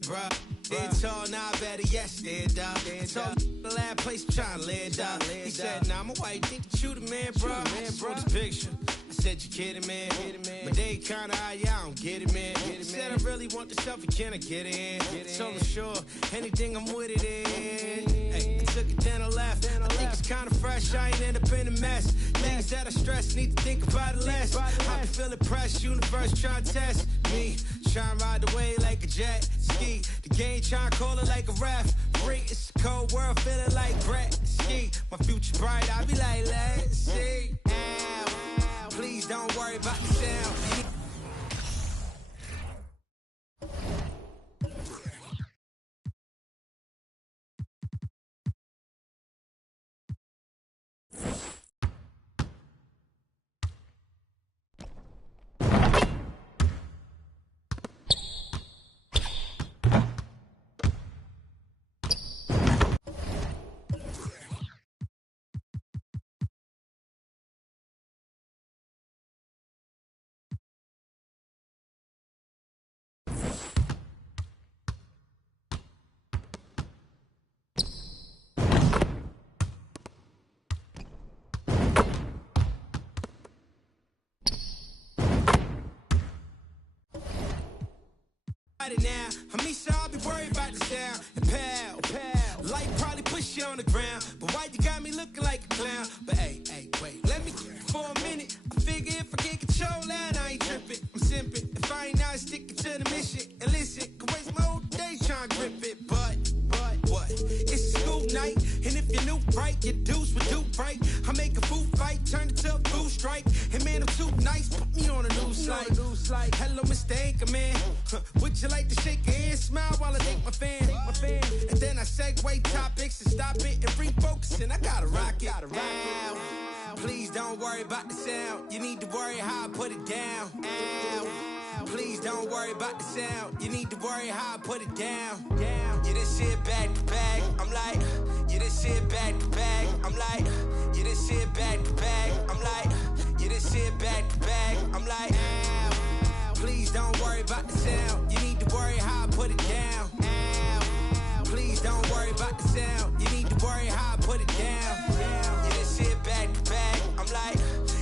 bruh, they're tall, now I better yes, they're dog. I told the last place I'm tryna lay it down. He said, nah, I'm a white, think you shoot a man, bruh. I saw this picture. I said, you kidding, man? But they kinda high, yeah, I don't get it, man. Said I really want the selfie, can I get it in? So I'm sure, anything I'm with it in. Hey, I took it 10 or left. I think it's kinda fresh, I ain't end up in a mess. Things that I stress, need to think about it less. I be feeling pressed, universe trying to test me. Trying to ride the wave like a jet ski. The game trying to call it like a ref. Free, it's a cold world, feeling like Brett Ski. My future bright, I be like, let's see. Please don't worry about the sound. now. Hamisha, I'll be worried about the sound. And pal, light probably push you on the ground. But why you got me looking like a clown? But hey, wait, let me for a minute. I figure if I get control that, I ain't tripping. I'm simping. If I ain't out sticking to the mission, and listen, could waste my whole day trying to grip it. But what? It's a school night, and if you're new, right, your deuce would do right. I make a food fight, turn it to a blue strike. And man, I'm too nice, put me on a new slide. Hello, Mr. Anchorman. Would you like to shake your hand, smile while I take my fan? And then I segue topics and stop it and refocus, and I gotta rock it. Ow. Please don't worry about the sound. You need to worry how I put it down. Ow. Please don't worry about the sound. You need to worry how I put it down. Yeah, this shit back to back. I'm like, yeah, this shit back to back. I'm like, yeah, this shit back to back. I'm like, yeah, this shit back to back. I'm like, ow. Please don't worry about the sound. You need to worry how I put it down. Ow. Please don't worry about the sound. You need to worry how I put it down. Yeah, this shit back to back. I'm like,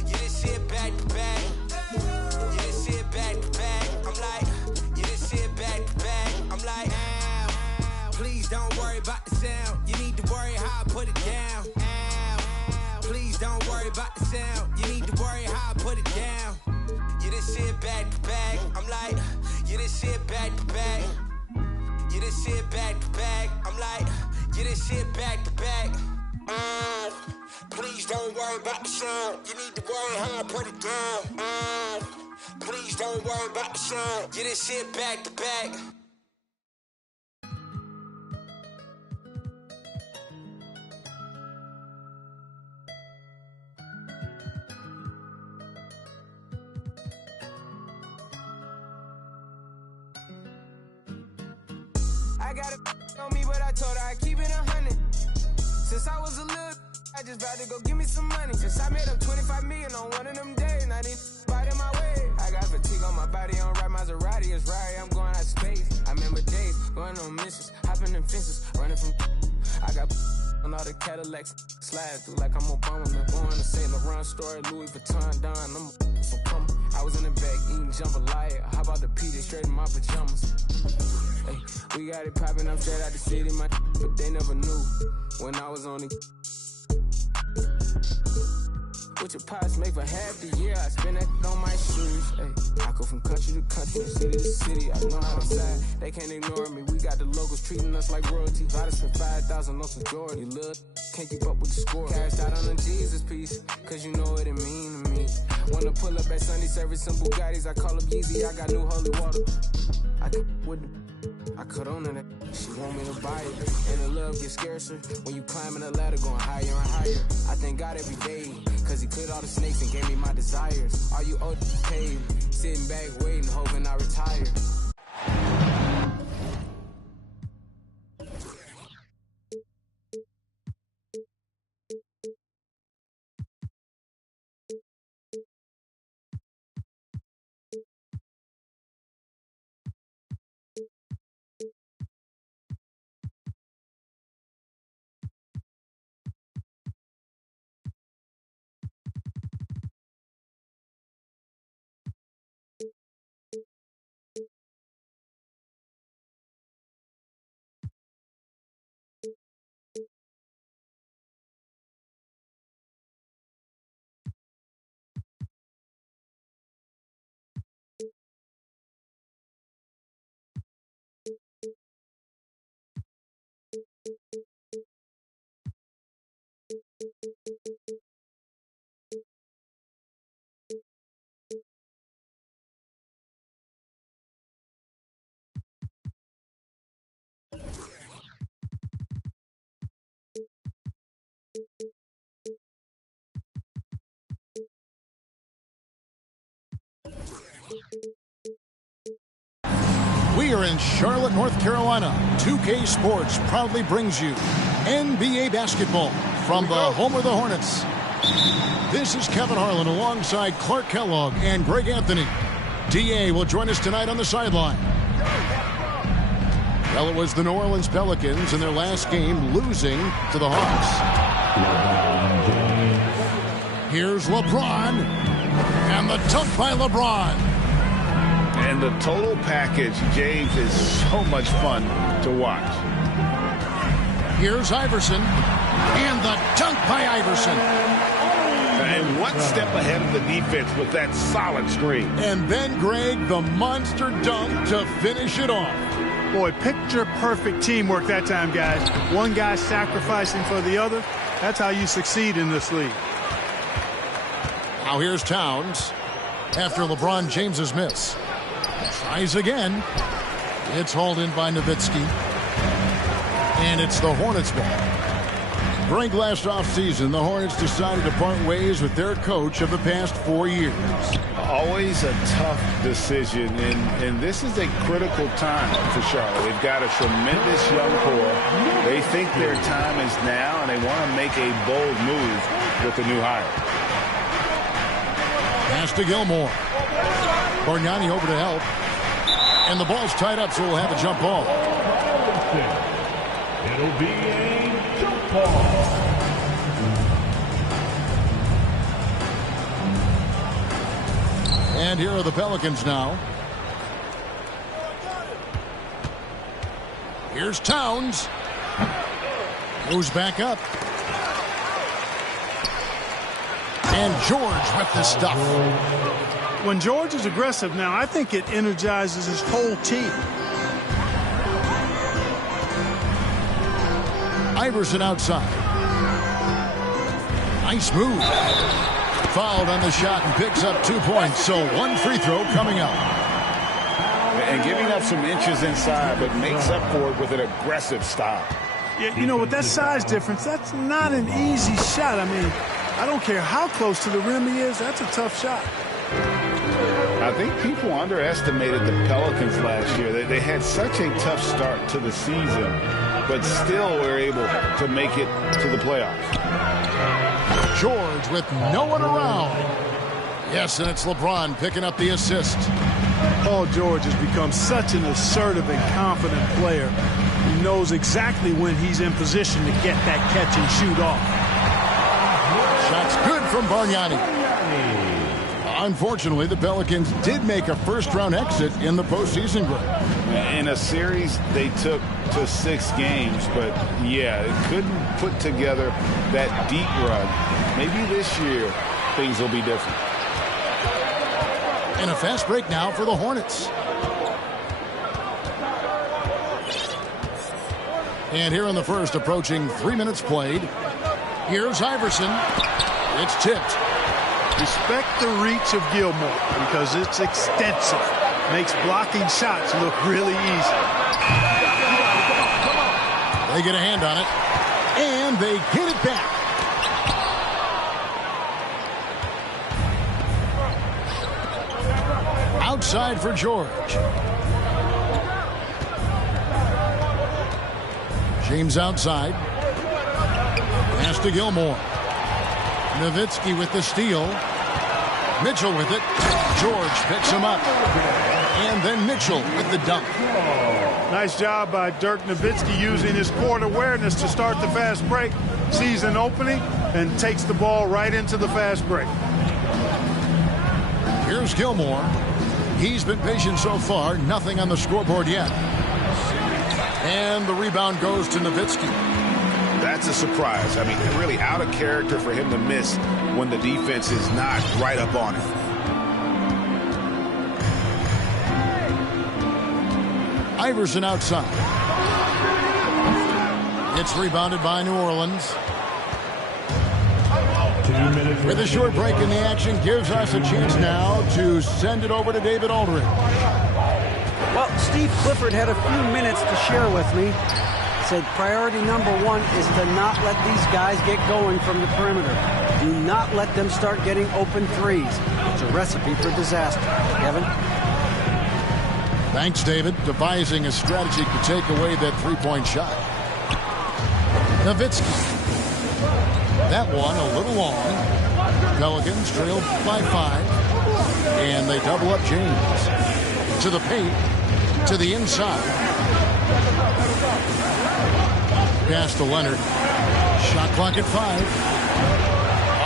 yeah, this shit back to back. Yeah, this shit back to back. I'm like, yeah, this shit back to back. I'm like, ow. Please don't worry about the sound. You need to worry how I put it down. Ow. Please don't worry about the sound. You need to worry how I put it down. Yeah, this shit back to back. I'm like, yeah, this shit back to back. Yeah, this shit back to back. I'm like, yeah, this shit back to back. Please don't worry about the sound. You need to worry how I put it down. Please don't worry about the sound. Yeah, this shit back to back. I got it on me, but I told her I keep it 100. Since I was a little, I just vowed to go give me some money. Since I made up 25 million on one of them days, and I didn't fight in my way. I got fatigue on my body, on right Maserati, it's right, I'm going out of space. I remember days, going on missions, hopping in fences, running from I got on all the Cadillacs, slide through like I'm Obama. Going to St. Laurent store, Louis Vuitton, Don, I'm so come. I was in the back eating jambalaya. How about the PJ straight in my pajamas? Hey, we got it poppin', I'm straight out the city, my but they never knew when I was on the. What your pops make for half the year, I spend that on my shoes. Hey, I go from country to country, city to city. I know how to side, they can't ignore me. We got the locals treating us like royalty. I just spent 5,000 on some Jordan. Look, can't keep up with the score. Cashed out on the Jesus piece, cause you know what it mean to me. Wanna pull up at Sunday service, some Bugattis. I call up Yeezy, I got new holy water. I cut on to that. She want me to buy it. And the love gets scarcer when you climbing the ladder, going higher and higher. I thank God every day, cause he cleared all the snakes and gave me my desires. All you old paid, sitting back waiting, hoping I retire. We are in Charlotte, North Carolina. 2K Sports proudly brings you NBA basketball from the home of the Hornets. This is Kevin Harlan alongside Clark Kellogg and Greg Anthony. DA will join us tonight on the sideline. Well, it was the New Orleans Pelicans in their last game losing to the Hawks. Here's LeBron. And the dunk by LeBron. And the total package, James, is so much fun to watch. Here's Iverson. And the dunk by Iverson. And one step ahead of the defense with that solid screen. And then, Greg, the monster dunk to finish it off. Boy, picture-perfect teamwork that time, guys. One guy sacrificing for the other. That's how you succeed in this league. Now here's Towns. After LeBron James's miss. Tries again. It's hauled in by Nowitzki. And it's the Hornets ball. Greg, last offseason, the Hornets decided to part ways with their coach of the past 4 years. Always a tough decision, and this is a critical time for Charlotte. They've got a tremendous young core. They think their time is now, and they want to make a bold move with the new hire. Pass to Gilmore. Bargnani over to help. And the ball's tied up, so we'll have a jump ball. It'll be a jump ball. And here are the Pelicans now. Here's Towns. Goes back up. And George with the stuff. When George is aggressive now, I think it energizes his whole team. Iverson outside. Nice move. Fouled on the shot and picks up 2 points. So one free throw coming up. And giving up some inches inside, but makes up for it with an aggressive style. Yeah, you know, with that size difference, that's not an easy shot. I mean, I don't care how close to the rim he is. That's a tough shot. I think people underestimated the Pelicans last year. They had such a tough start to the season, but still were able to make it to the playoffs. George with no one around. Yes, and it's LeBron picking up the assist. Paul George has become such an assertive and confident player. He knows exactly when he's in position to get that catch and shoot off. Shots good from Bargnani. Unfortunately, the Pelicans did make a first-round exit in the postseason, Greg. In a series they took to 6 games, but yeah, it couldn't put together that deep run. Maybe this year things will be different. And a fast break now for the Hornets. And here in the first, approaching 3 minutes played. Here's Iverson. It's tipped. Respect the reach of Gilmore because it's extensive. Makes blocking shots look really easy. They get a hand on it. And they get it back. Outside for George. James outside. Pass to Gilmore. Nowitzki with the steal. Mitchell with it. George picks him up. And then Mitchell with the dunk. Nice job by Dirk Nowitzki using his court awareness to start the fast break. Sees an opening and takes the ball right into the fast break. Here's Gilmore. He's been patient so far. Nothing on the scoreboard yet. And the rebound goes to Nowitzki. That's a surprise. I mean, really out of character for him to miss when the defense is not right up on him. Iverson outside. It's rebounded by New Orleans. 2 minutes. With a short break in the action, gives us a chance now to send it over to David Aldridge. Well, Steve Clifford had a few minutes to share with me. Said priority number 1 is to not let these guys get going from the perimeter. Do not let them start getting open threes. It's a recipe for disaster. Kevin? Thanks, David. Devising a strategy to take away that three-point shot. Nowitzki. That one a little long. Pelicans trailed by 5. And they double up James. To the paint. To the inside. Pass to Leonard. Shot clock at 5.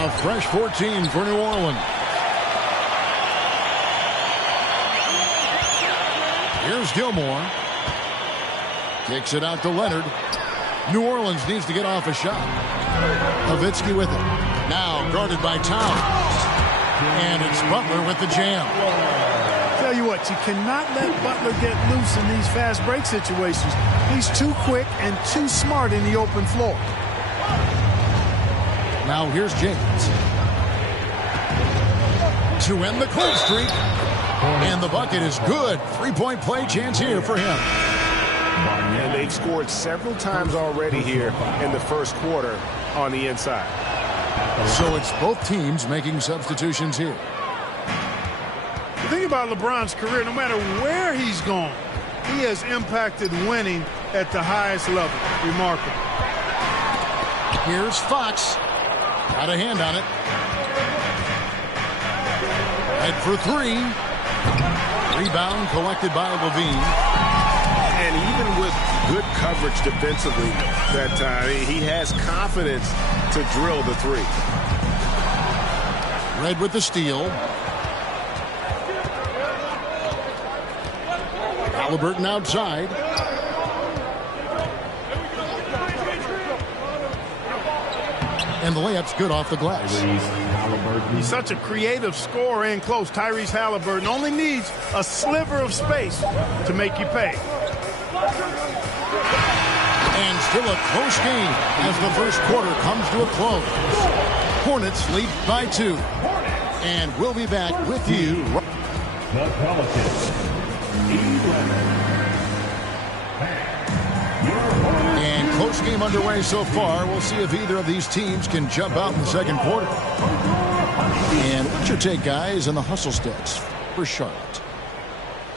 A fresh 14 for New Orleans. Here's Gilmore. Kicks it out to Leonard. New Orleans needs to get off a shot. Nowitzki with it. Now guarded by Towns. And it's Butler with the jam. Tell you what, you cannot let Butler get loose in these fast break situations. He's too quick and too smart in the open floor. Now here's James. To end the cold streak. And the bucket is good. 3-point play chance here for him. And they've scored several times already here in the first quarter on the inside. So it's both teams making substitutions here. The thing about LeBron's career, no matter where he's gone, he has impacted winning at the highest level. Remarkable. Here's Fox. Got a hand on it. Head for three. Rebound collected by Levine. And even with good coverage defensively that time, he has confidence to drill the three. Red with the steal. Halliburton outside. And the layup's good off the glass. He's such a creative scorer in close. Tyrese Halliburton only needs a sliver of space to make you pay. And still a close game as the first quarter comes to a close. Hornets lead by 2. And we'll be back with you. The Pelicans. And close game underway so far. We'll see if either of these teams can jump out in the second quarter. And what's your take, guys, on the hustle stats for Charlotte?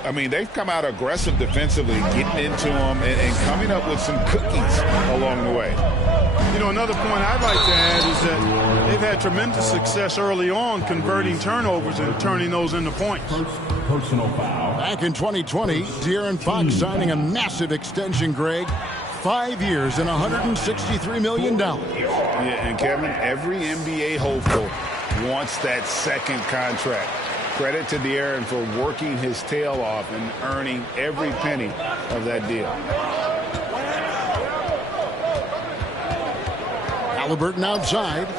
I mean, they've come out aggressive defensively, getting into them and coming up with some cookies along the way. You know, another point I'd like to add is that they've had tremendous success early on converting turnovers and turning those into points. Personal foul. Back in 2020, De'Aaron Fox signing a massive extension, Greg. 5 years and $163 million. Yeah, and Kevin, every NBA hopeful wants that second contract. Credit to De'Aaron for working his tail off and earning every penny of that deal. Halliburton outside.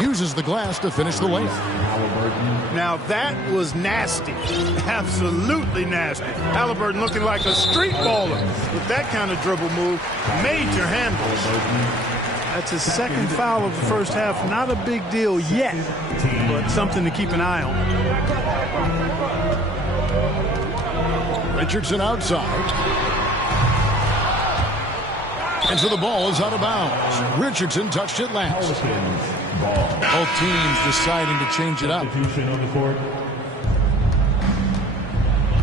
Uses the glass to finish the layup. Now that was nasty. Absolutely nasty. Halliburton looking like a street baller with that kind of dribble move. Major handles. That's his second foul of the first half. Not a big deal yet, but something to keep an eye on. Richardson outside. And so the ball is out of bounds. Richardson touched it last. Both teams deciding to change it up.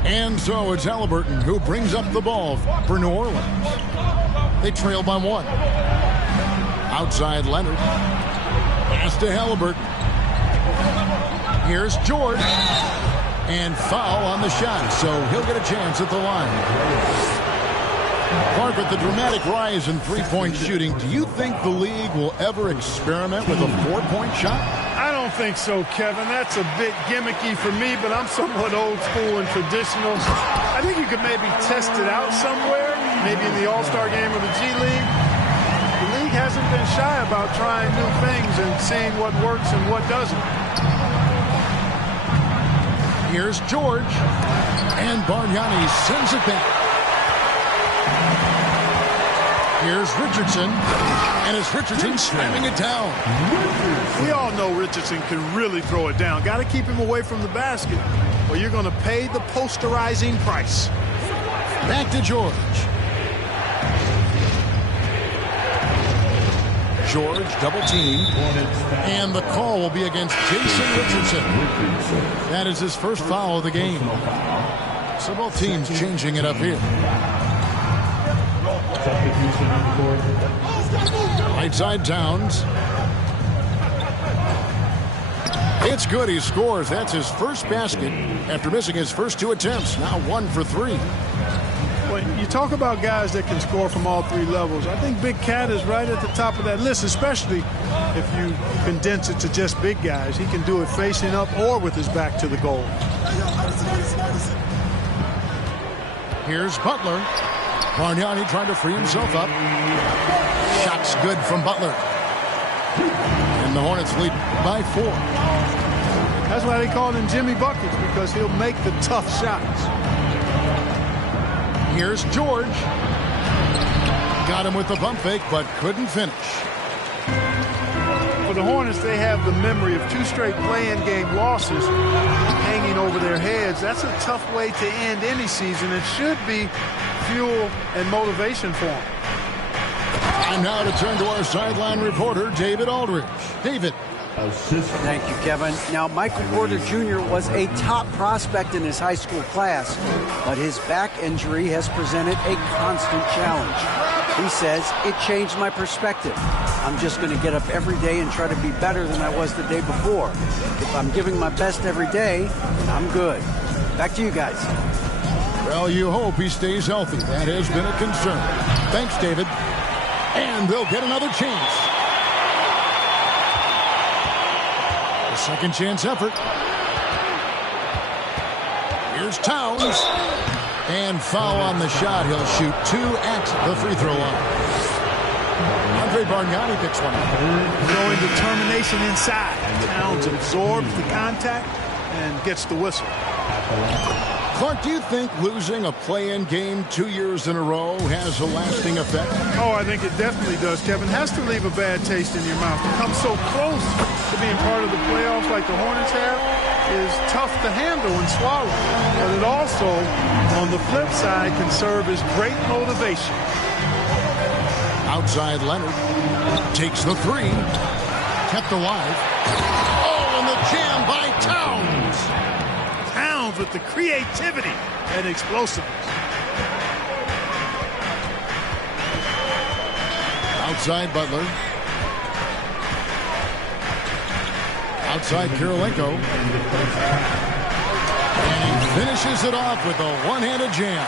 And so it's Halliburton who brings up the ball for New Orleans. They trail by 1. Outside Leonard. Pass to Halliburton. Here's George. And foul on the shot, so he'll get a chance at the line. Clark, with the dramatic rise in three-point shooting, do you think the league will ever experiment with a 4-point shot? I don't think so, Kevin. That's a bit gimmicky for me, but I'm somewhat old school and traditional. I think you could maybe test it out somewhere, maybe in the All-Star game or the G League. The league hasn't been shy about trying new things and seeing what works and what doesn't. Here's George, and Bargnani sends it back. Here's Richardson, and it's Richardson slamming it down. We all know Richardson can really throw it down. Got to keep him away from the basket, or you're going to pay the posterizing price. Back to George. George double teamed, and the call will be against Jason Richardson. That is his first foul of the game. So both teams changing it up here. Right side Towns. It's good. He scores. That's his first basket after missing his first 2 attempts. Now 1 for 3. When you talk about guys that can score from all three levels, I think Big Cat is right at the top of that list, especially if you condense it to just big guys. He can do it facing up or with his back to the goal. Here's Butler. Bargnani trying to free himself up. Shot's good from Butler. And the Hornets lead by 4. That's why they call him Jimmy Buckets, because he'll make the tough shots. Here's George. Got him with the pump fake, but couldn't finish. For the Hornets, they have the memory of 2 straight play-in game losses hanging over their heads. That's a tough way to end any season. It should be fuel and motivation for them. And now to turn to our sideline reporter, David Aldridge. David. Thank you, Kevin. Now, Michael Porter Jr. was a top prospect in his high school class, but his back injury has presented a constant challenge. He says, it changed my perspective. I'm just going to get up every day and try to be better than I was the day before. If I'm giving my best every day, then I'm good. Back to you guys. Well, you hope he stays healthy. That has been a concern. Thanks, David. And they'll get another chance. A second chance effort. Here's Towns. And foul on the shot. He'll shoot 2 at the free throw line. Andre Bargnani picks one up. Showing determination inside. Towns absorbs the contact and gets the whistle. Clark, do you think losing a play-in game 2 years in a row has a lasting effect? Oh, I think it definitely does, Kevin. Has to leave a bad taste in your mouth. To come so close to being part of the playoffs like the Hornets have is tough to handle and swallow. But it also, on the flip side, can serve as great motivation. Outside Leonard takes the 3. Kept alive. Oh, and the jam by Towns. Towns with the creativity and explosiveness. Outside Butler. Outside Kirilenko. And he finishes it off with a one-handed jam.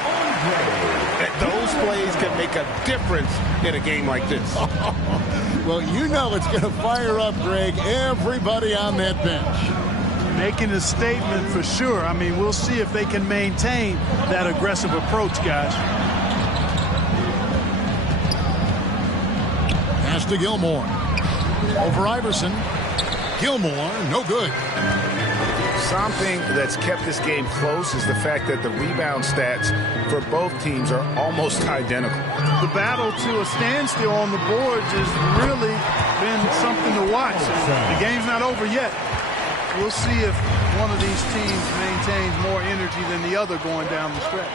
Those plays can make a difference in a game like this. Well, you know it's going to fire up, Greg, everybody on that bench. Making a statement for sure. I mean, we'll see if they can maintain that aggressive approach, guys. Pass to Gilmore. Over Iverson. Gilmore, no good. Something that's kept this game close is the fact that the rebound stats for both teams are almost identical. The battle to a standstill on the boards has really been something to watch. The game's not over yet. We'll see if one of these teams maintains more energy than the other going down the stretch.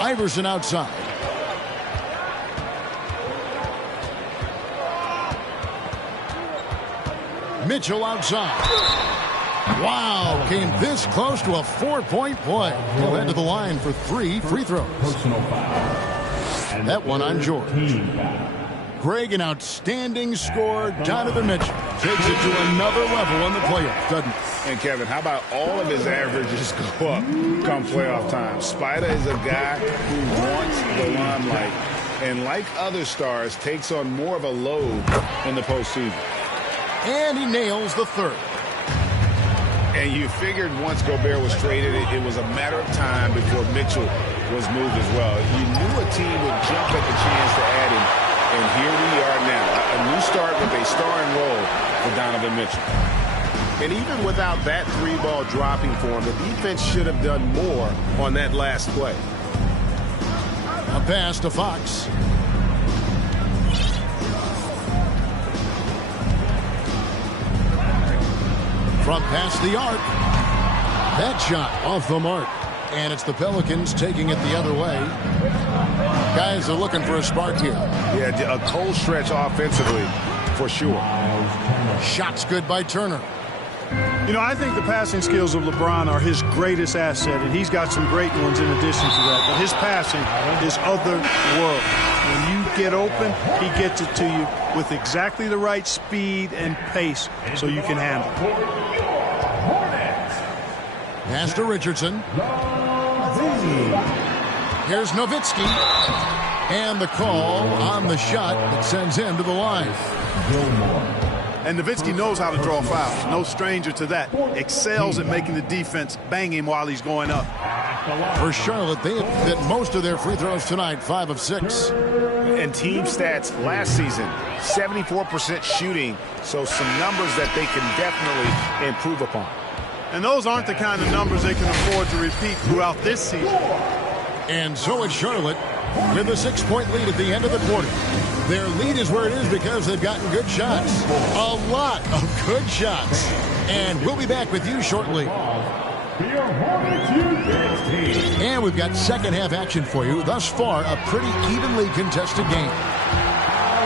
Iverson outside. Mitchell outside. Wow, came this close to a 4-point play. He'll head to the line for 3 free throws. That one on George. Greg, an outstanding score. Donovan Mitchell takes it to another level in the playoffs, doesn't he? And Kevin, how about all of his averages go up come playoff time? Spider is a guy who wants the limelight, and like other stars, takes on more of a load in the postseason. And he nails the 3rd. And you figured once Gobert was traded, it was a matter of time before Mitchell was moved as well. You knew a team would jump at the chance to add him, and here we are now. A new start with a starring role for Donovan Mitchell. And even without that 3-ball dropping for him, the defense should have done more on that last play. A pass to Fox. From past the arc. That shot off the mark. And it's the Pelicans taking it the other way. Guys are looking for a spark here. Yeah, a cold stretch offensively for sure. Shots good by Turner. You know, I think the passing skills of LeBron are his greatest asset, and he's got some great ones in addition to that. But his passing is otherworldly. When you get open, he gets it to you with exactly the right speed and pace so you can handle it. Pass to Richardson. Here's Nowitzki. And the call on the shot that sends him to the line. And Nowitzki knows how to draw fouls. No stranger to that. Excels at making the defense bang him while he's going up. For Charlotte, they have hit most of their free throws tonight, 5 of 6. And team stats last season, 74% shooting. So some numbers that they can definitely improve upon. And those aren't the kind of numbers they can afford to repeat throughout this season. And so it's Charlotte with a 6-point lead at the end of the quarter. Their lead is where it is because they've gotten good shots. A lot of good shots. And we'll be back with you shortly. And we've got second half action for you. Thus far, a pretty evenly contested game.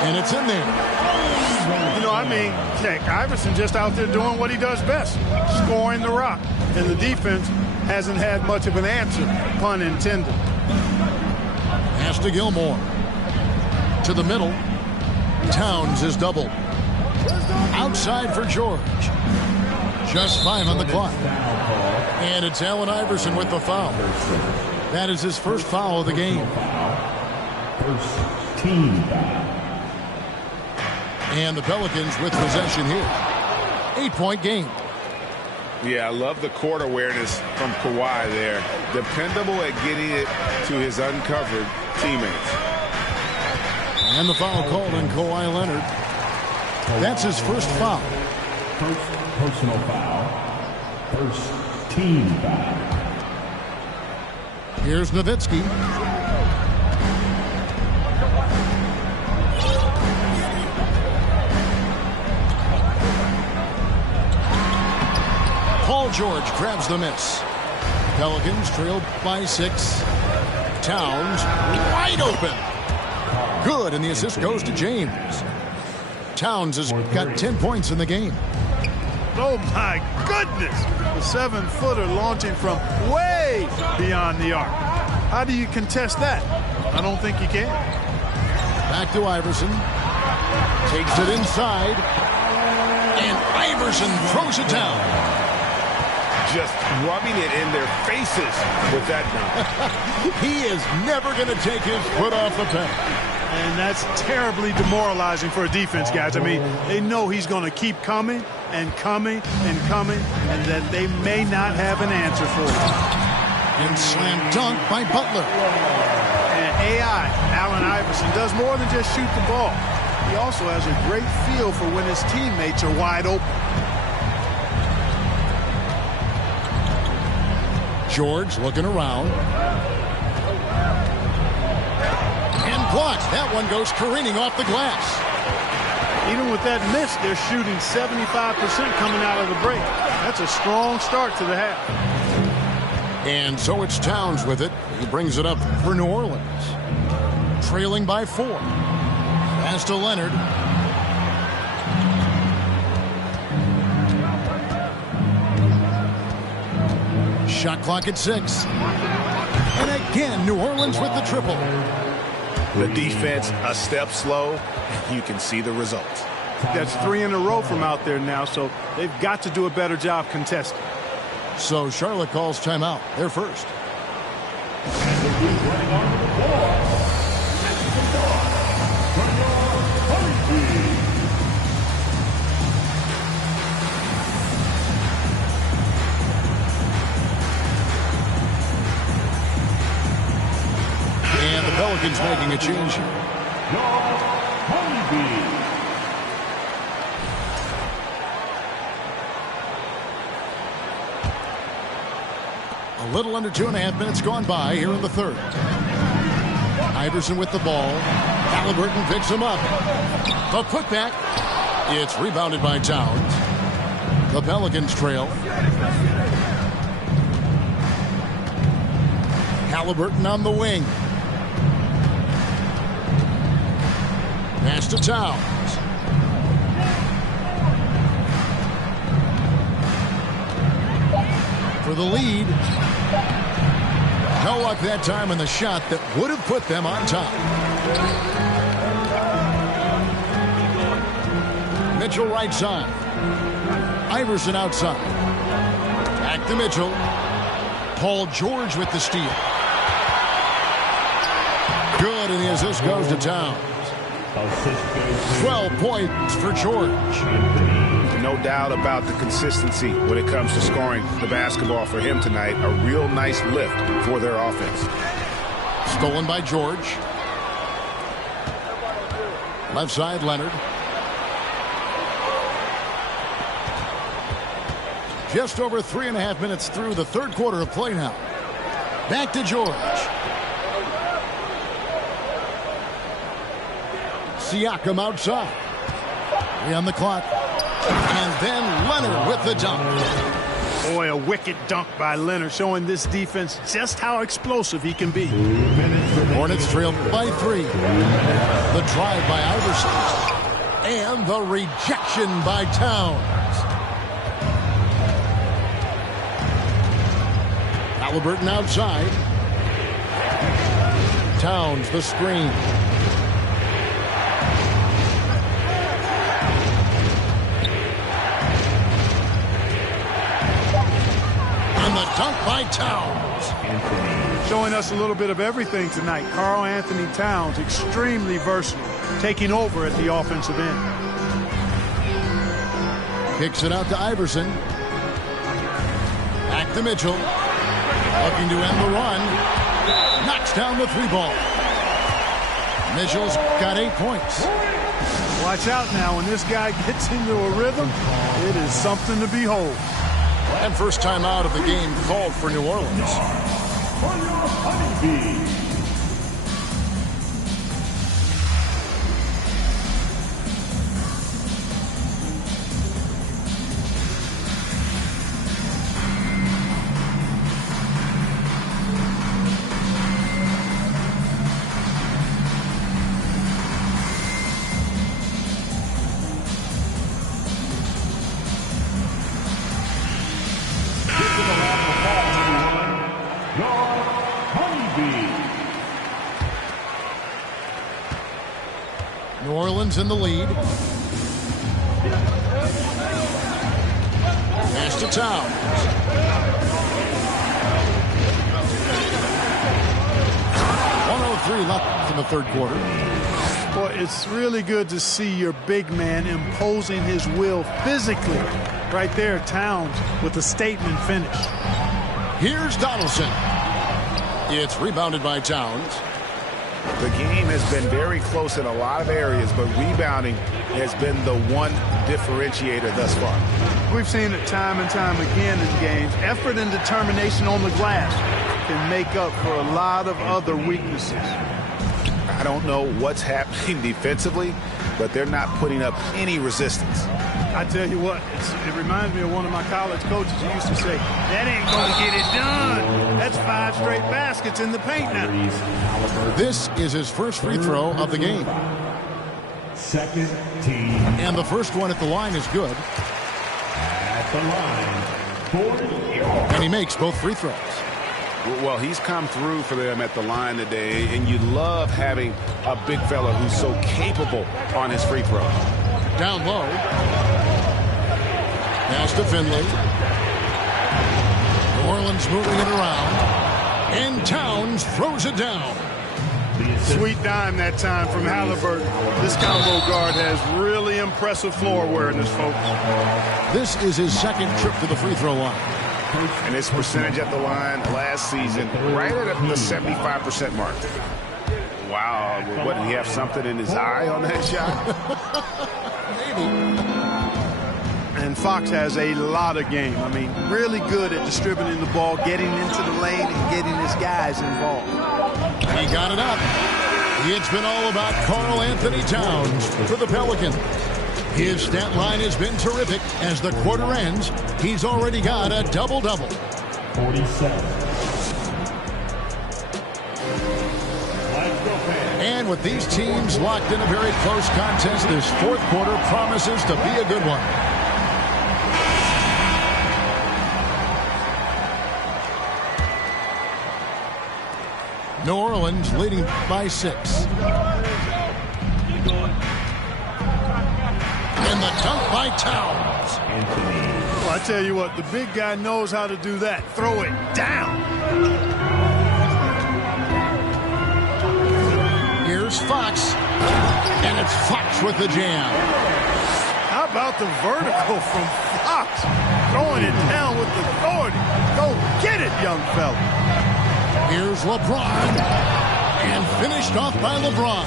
And it's in there. You know, I mean, heck, Iverson just out there doing what he does best, scoring the rock. And the defense hasn't had much of an answer, pun intended. Pass to Gilmore. To the middle. Towns is doubled. Outside for George. Just 5 on the clock. And it's Allen Iverson with the foul. That is his first foul of the game. First team foul. And the Pelicans with possession here. 8-point game. Yeah, I love the court awareness from Kawhi there. Dependable at getting it to his uncovered teammates. And the foul called on Kawhi Leonard. That's his first foul. First personal foul. First team foul. Here's Nowitzki. Paul George grabs the miss. Pelicans trail by 6. Towns wide open. Good, and the assist goes to James. Towns has got 10 points in the game. Oh, my goodness. The 7-footer launching from way beyond the arc. How do you contest that? I don't think you can. Back to Iverson. Takes it inside. And Iverson throws it down. Just rubbing it in their faces with that dunk. He is never going to take his foot off the pedal. And that's terribly demoralizing for a defense, guys. I mean, they know he's going to keep coming and coming and coming, and that they may not have an answer for it. And slam dunk by Butler. And AI, Allen Iverson, does more than just shoot the ball. He also has a great feel for when his teammates are wide open. George looking around. And blocked. That one goes careening off the glass. Even with that miss, they're shooting 75% coming out of the break. That's a strong start to the half. And so it's Towns with it. He brings it up for New Orleans. Trailing by 4. Pass to Leonard. Shot clock at 6. And again, New Orleans with the triple. The defense a step slow. You can see the results. That's 3 in a row from out there now, so they've got to do a better job contesting. So Charlotte calls timeout. They're first. And the Pelicans making a change here. A little under 2.5 minutes gone by here in the third. Iverson with the ball. Halliburton picks him up. The putback. It's rebounded by Towns. The Pelicans trail. Halliburton on the wing. Pass to Towns. For the lead. No luck that time in the shot that would have put them on top. Mitchell right side. Iverson outside. Back to Mitchell. Paul George with the steal. Good, and the assist goes to Towns. 12 points for George. No doubt about the consistency when it comes to scoring the basketball for him tonight. A real nice lift for their offense. Stolen by George. Left side, Leonard. Just over 3.5 minutes through the third quarter of play now. Back to George. Siakam outside. 3 on the clock. And then Leonard with the dunk. Boy, a wicked dunk by Leonard, showing this defense just how explosive he can be. Hornets trail by 3. The drive by Iverson. And the rejection by Towns. Halliburton outside. Towns the screen. And the dunk by Towns. Showing us a little bit of everything tonight. Karl Anthony Towns, extremely versatile, taking over at the offensive end. Kicks it out to Iverson. Back to Mitchell. Looking to end the run. Knocks down the 3-ball. Mitchell's got 8 points. Watch out now. When this guy gets into a rhythm, it is something to behold. And first time out of the game called for New Orleans. New Orleans in the lead. Pass to Towns. .103 left in the third quarter. Boy, it's really good to see your big man imposing his will physically. Right there, Towns with a statement finish. Here's Donaldson. It's rebounded by Towns. The game has been very close in a lot of areas, but rebounding has been the one differentiator thus far. We've seen it time and time again in games. Effort and determination on the glass can make up for a lot of other weaknesses. I don't know what's happening defensively, but they're not putting up any resistance. I tell you what, it reminds me of one of my college coaches who used to say, that ain't going to get it done. That's 5 straight baskets in the paint now. This is his first free throw of the game. Second team. And the first one at the line is good. At the line, 40. And he makes both free throws. Well, he's come through for them at the line today, and you love having a big fella who's so capable on his free throw. Down low. Pass to Finley. New Orleans moving it around. And Towns throws it down. Sweet dime that time from Halliburton. This combo guard has really impressive floor awareness, folks. This is his second trip to the free throw line. And his percentage at the line last season, right at the 75% mark. Wow, what, did he have something in his eye on that shot? Maybe. And Fox has a lot of game. I mean, really good at distributing the ball, getting into the lane, and getting his guys involved. He got it up. It's been all about Karl Anthony Towns for the Pelicans. His stat line has been terrific. As the quarter ends, he's already got a double-double. 47. And with these teams locked in a very close contest, this fourth quarter promises to be a good one. New Orleans leading by 6. And the dunk by Towns. Well, I tell you what, the big guy knows how to do that. Throw it down. Here's Fox. And it's Fox with the jam. How about the vertical from Fox? Throwing it down with authority. Go get it, young fella. Here's LeBron. And finished off by LeBron.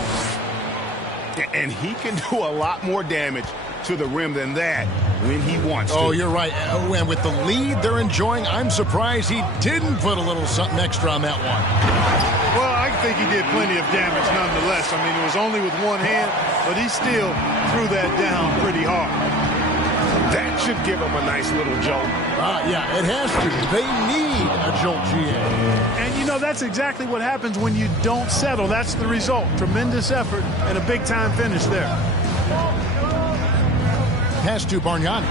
And he can do a lot more damage to the rim than that when he wants to. Oh, you're right. And with the lead they're enjoying, I'm surprised he didn't put a little something extra on that one. Well, I think he did plenty of damage nonetheless. I mean, it was only with one hand, but he still threw that down pretty hard. That should give him a nice little jolt. Yeah, it has to. They need a jolt, GA. And, you know, that's exactly what happens when you don't settle. That's the result. Tremendous effort and a big-time finish there. Pass to Bargnani.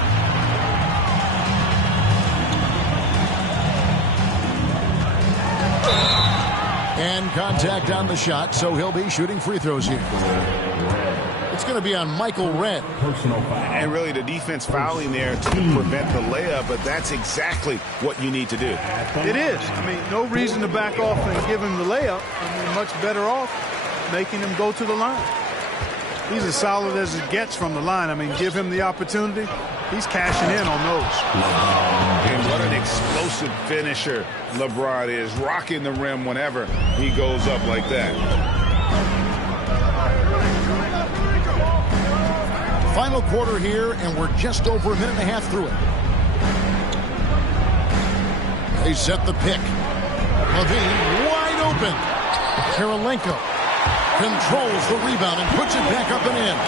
And contact on the shot, so he'll be shooting free throws here. It's going to be on Michael Redd. And really the defense fouling there to prevent the layup, but that's exactly what you need to do. It is. I mean, no reason to back off and give him the layup. I mean, much better off making him go to the line. He's as solid as it gets from the line. I mean, give him the opportunity. He's cashing in on those. And what an explosive finisher LeBron is, rocking the rim whenever he goes up like that. Final quarter here, and we're just over a minute and a half through it. They set the pick. Levine wide open. Kirilenko controls the rebound and puts it back up and in.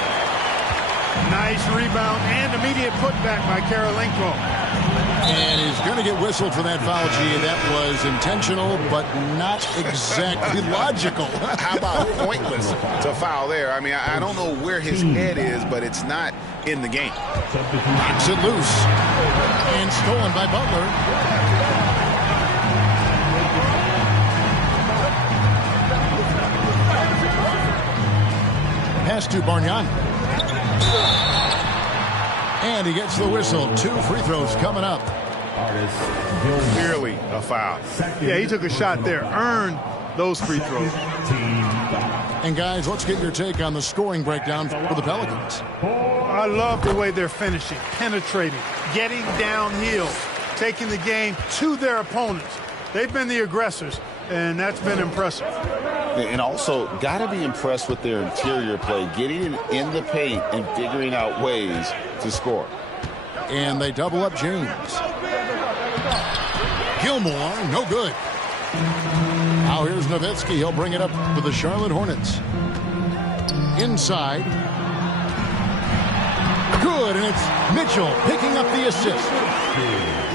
Nice rebound and immediate putback by Kirilenko. And he's going to get whistled for that foul, G. That was intentional, but not exactly logical. How about pointless to foul there? I mean, I don't know where his head is, but it's not in the game. Knocks it loose. And stolen by Butler. Pass to Bargnani. And he gets the whistle. 2 free throws coming up. Clearly a foul. Yeah, he took a shot there. Earned those free throws. And guys, let's get your take on the scoring breakdown for the Pelicans. I love the way they're finishing, penetrating, getting downhill, taking the game to their opponents. They've been the aggressors, and that's been impressive. And also, got to be impressed with their interior play, getting in the paint and figuring out ways to score. And they double up James. Gilmore, no good. Now here's Nowitzki. He'll bring it up for the Charlotte Hornets. Inside. Good, and it's Mitchell picking up the assist.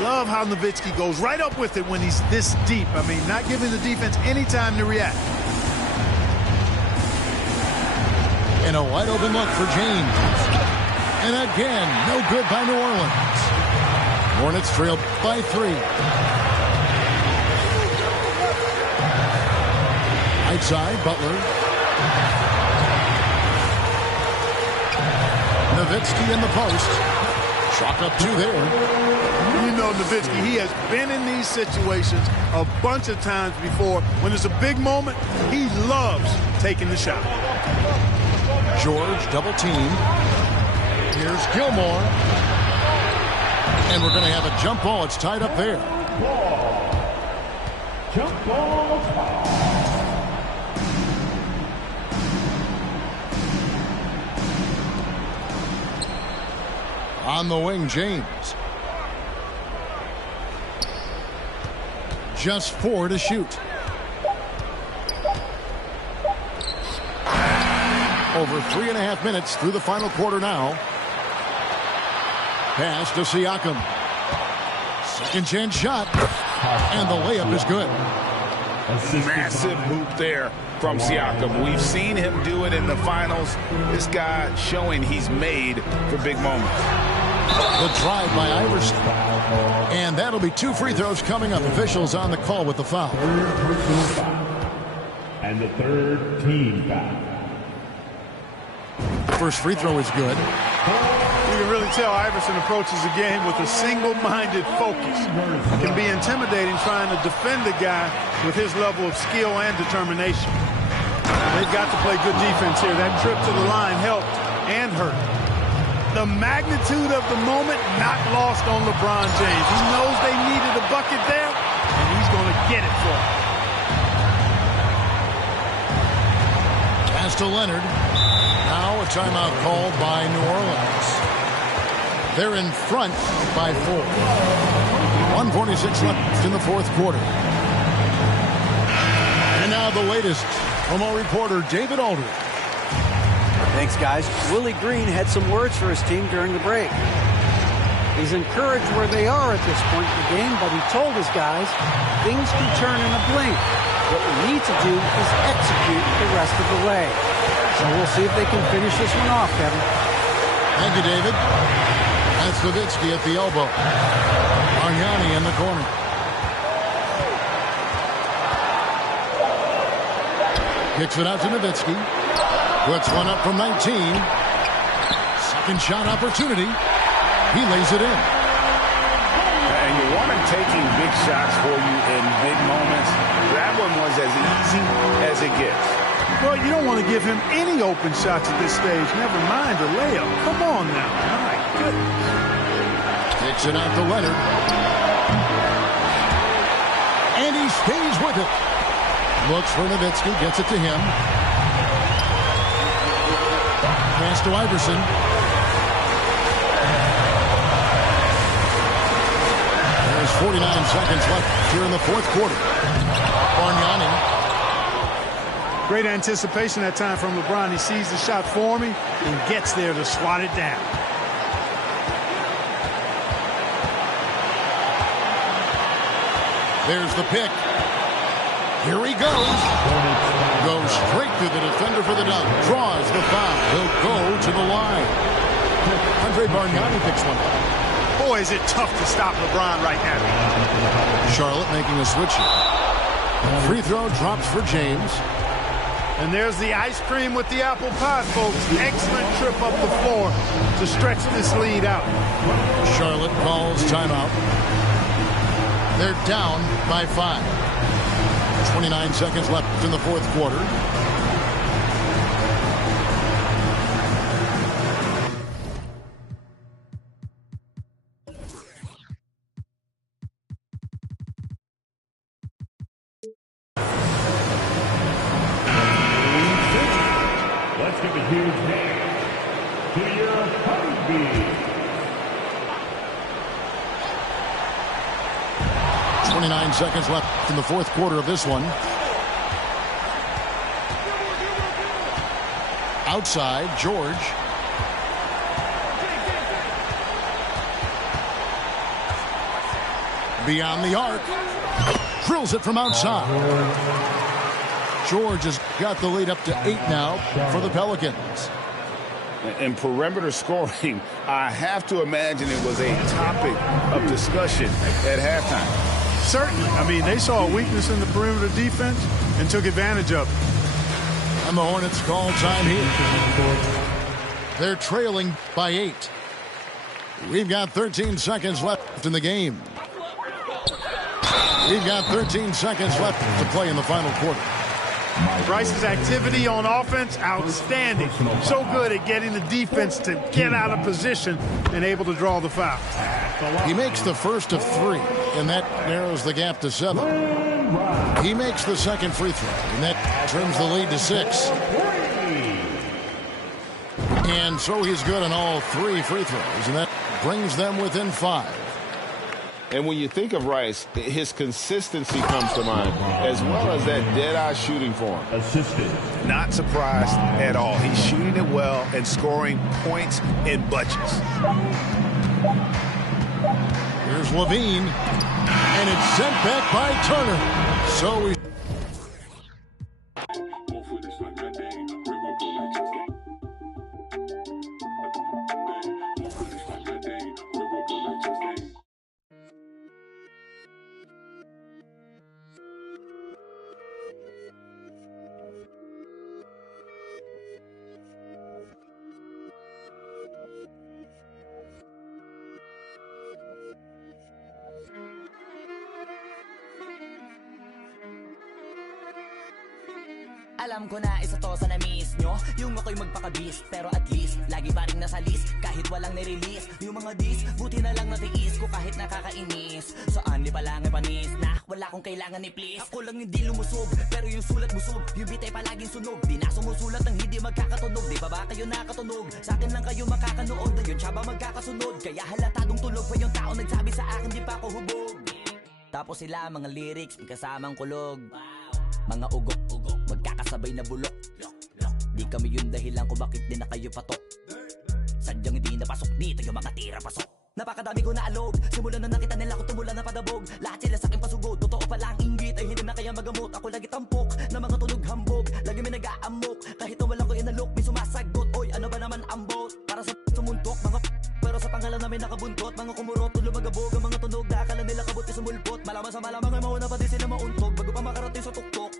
Love how Nowitzki goes right up with it when he's this deep. I mean, not giving the defense any time to react. And a wide open look for James. And again, no good by New Orleans. Hornets trail by 3. Right side, Butler. Nowitzki in the post. Chalk up 2 there. You know Nowitzki, he has been in these situations a bunch of times before. When it's a big moment, he loves taking the shot. George double team. Here's Gilmore. And we're going to have a jump ball. It's tied up there. Jump ball. On the wing, James. Just 4 to shoot. Over 3.5 minutes through the final quarter now. Pass to Siakam. Second chance shot. And the layup is good. Massive hoop there from Siakam. We've seen him do it in the finals. This guy showing he's made for big moments. The drive by Iverson. And that'll be 2 free throws coming up. Officials on the call with the foul. And the third team foul. First free throw is good. You can really tell Iverson approaches the game with a single-minded focus. It can be intimidating trying to defend a guy with his level of skill and determination. They've got to play good defense here. That trip to the line helped and hurt. The magnitude of the moment not lost on LeBron James. He knows they needed a bucket there, and he's going to get it for them. Pass to Leonard. Now a timeout called by New Orleans. They're in front by 4. 1:46 left in the fourth quarter. And now the latest from our reporter, David Aldridge. Thanks, guys. Willie Green had some words for his team during the break. He's encouraged where they are at this point in the game, but he told his guys things can turn in a blink. What we need to do is execute the rest of the way. So we'll see if they can finish this one off, Kevin. Thank you, David. That's Nowitzki at the elbow. Bargnani in the corner. Kicks it out to Nowitzki. Puts one up from 19. Second shot opportunity. He lays it in. And you want him taking big shots for you in big moments. That one was as easy as it gets. Well, you don't want to give him any open shots at this stage. Never mind a layup. Come on now. My goodness. Kicks it out to Leonard. And he stays with it. Looks for Nowitzki. Gets it to him. Pass to Iverson. There's 49 seconds left here in the fourth quarter. Bargnani. Great anticipation that time from LeBron. He sees the shot forming and gets there to swat it down. There's the pick. Here he goes. Goes straight through the defender for the dunk. Draws the foul. He'll go to the line. Andre Bargnani picks one up. Boy, is it tough to stop LeBron right now. Charlotte making a switch here. Free throw drops for James. And there's the ice cream with the apple pie, folks. Excellent trip up the floor to stretch this lead out. Charlotte calls timeout. They're down by 5. 29 seconds left in the fourth quarter. Let's give a huge hand to your honeybee. 29 seconds left in the fourth quarter of this one. Outside, George. Beyond the arc. Drills it from outside. George has got the lead up to 8 now for the Pelicans. In perimeter scoring, I have to imagine it was a topic of discussion at halftime. Certainly. I mean, they saw a weakness in the perimeter defense and took advantage of it. And the Hornets call time here. They're trailing by 8. We've got 13 seconds left in the game. We've got 13 seconds left to play in the final quarter. Bryce's activity on offense, outstanding. So good at getting the defense to get out of position and able to draw the foul. He makes the first of 3, and that narrows the gap to 7. He makes the second free throw, and that trims the lead to 6. And so he's good on all 3 free throws, and that brings them within 5. And when you think of Rice, his consistency comes to mind, as well as that dead-eye shooting form. Not surprised at all. He's shooting it well and scoring points in bunches. Here's Levine, and it's sent back by Turner. So we... Alam ko na isa to sa na-miss nyo, yung ako'y magpakabis, pero at least lagi pa rin nasa list kahit walang nirelease. Yung mga dis, buti na lang natiis ko kahit nakakainis. Saan di pa lang ay panis na wala kong kailangan ni please. Ako lang hindi lumusog, pero yung sulat busog, yung beat ay palaging sunog. Di na sumusulat ng hindi magkakatunog. Di ba ba kayo nakatunog? Sa akin lang kayo makakanood, na yun siya ba magkakasunod? Kaya halatadong tulog pa yung tao nagsabi sa akin di pa ako hubog. Tapos sila mga lyrics may kasamang kulog, mga ugok-ugok magkakasabay na bulok. Di kami yung dahilan kung bakit di na kayo patok. Sadyang hindi napasok dito yung mga tira pasok. Napakadami ko na alog, simulan na nakita nila ko tumulan na padabog. Lahat sila sa akin pasugod, totoo pala ang inggit ay hindi na kaya magamot. Ako lagi tampok na mga tunog hambog, lagi may nag-aamok. Kahit na walang ko inalok, may sumasagot. Oy, ano ba naman ang bot? Para sa sumuntok, mga pero sa pangalan namin nakabuntot. Mga kumurot, tulo magabog, ang mga tunog na akala nila kabot yung sumulpot. Malaman sa malamang ay mauna pa din sila mauntog bago pa makarating sa tuktok.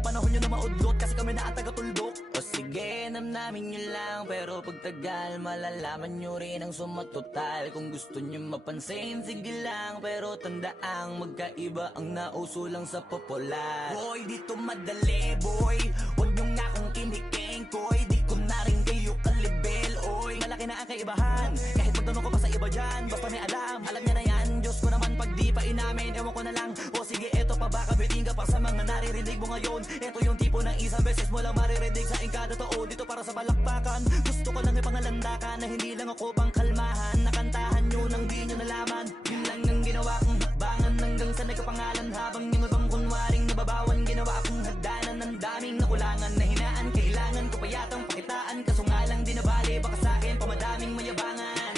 Panahon nyo na maudlot kasi kami na ang taga-tuldok. O sige, namnamin nyo lang, pero pagtagal malalaman nyo rin ang sumatotal. Kung gusto nyo mapansin, sige lang, pero tandaang magkaiba ang nauso lang sa popular. Boy, dito madali, boy, huwag nyo nga akong kiniking, koy. Di ko na rin kayo kalibel, oy. Malaki na ang kaibahan, kahit magtanong ko pa sa iba dyan. Basta may alam niya na yan. Diyos ko naman pag di pa inamin, ewan ko na lang. O sige, eto pa baka biting ka pa sa mga naririnig mo ngayon. Ito yung tipo ng isang beses mo lang maririnig sa engkada totoo. Dito para sa balakpakan, gusto ko lang ipangalandakan na hindi lang ako pang kalmahan. Nakantahan nyo nang di nyo nalaman. Yun lang ang ginawa kong hakbangan hanggang sa nagkapangalan. Habang yung ibang kunwaring nababawan, ginawa akong hagdanan ng daming nakulangan na hinaan. Kailangan ko pa yatang pakitaan, kaso nga lang di nabali. Baka sa akin pamadaming mayabangan.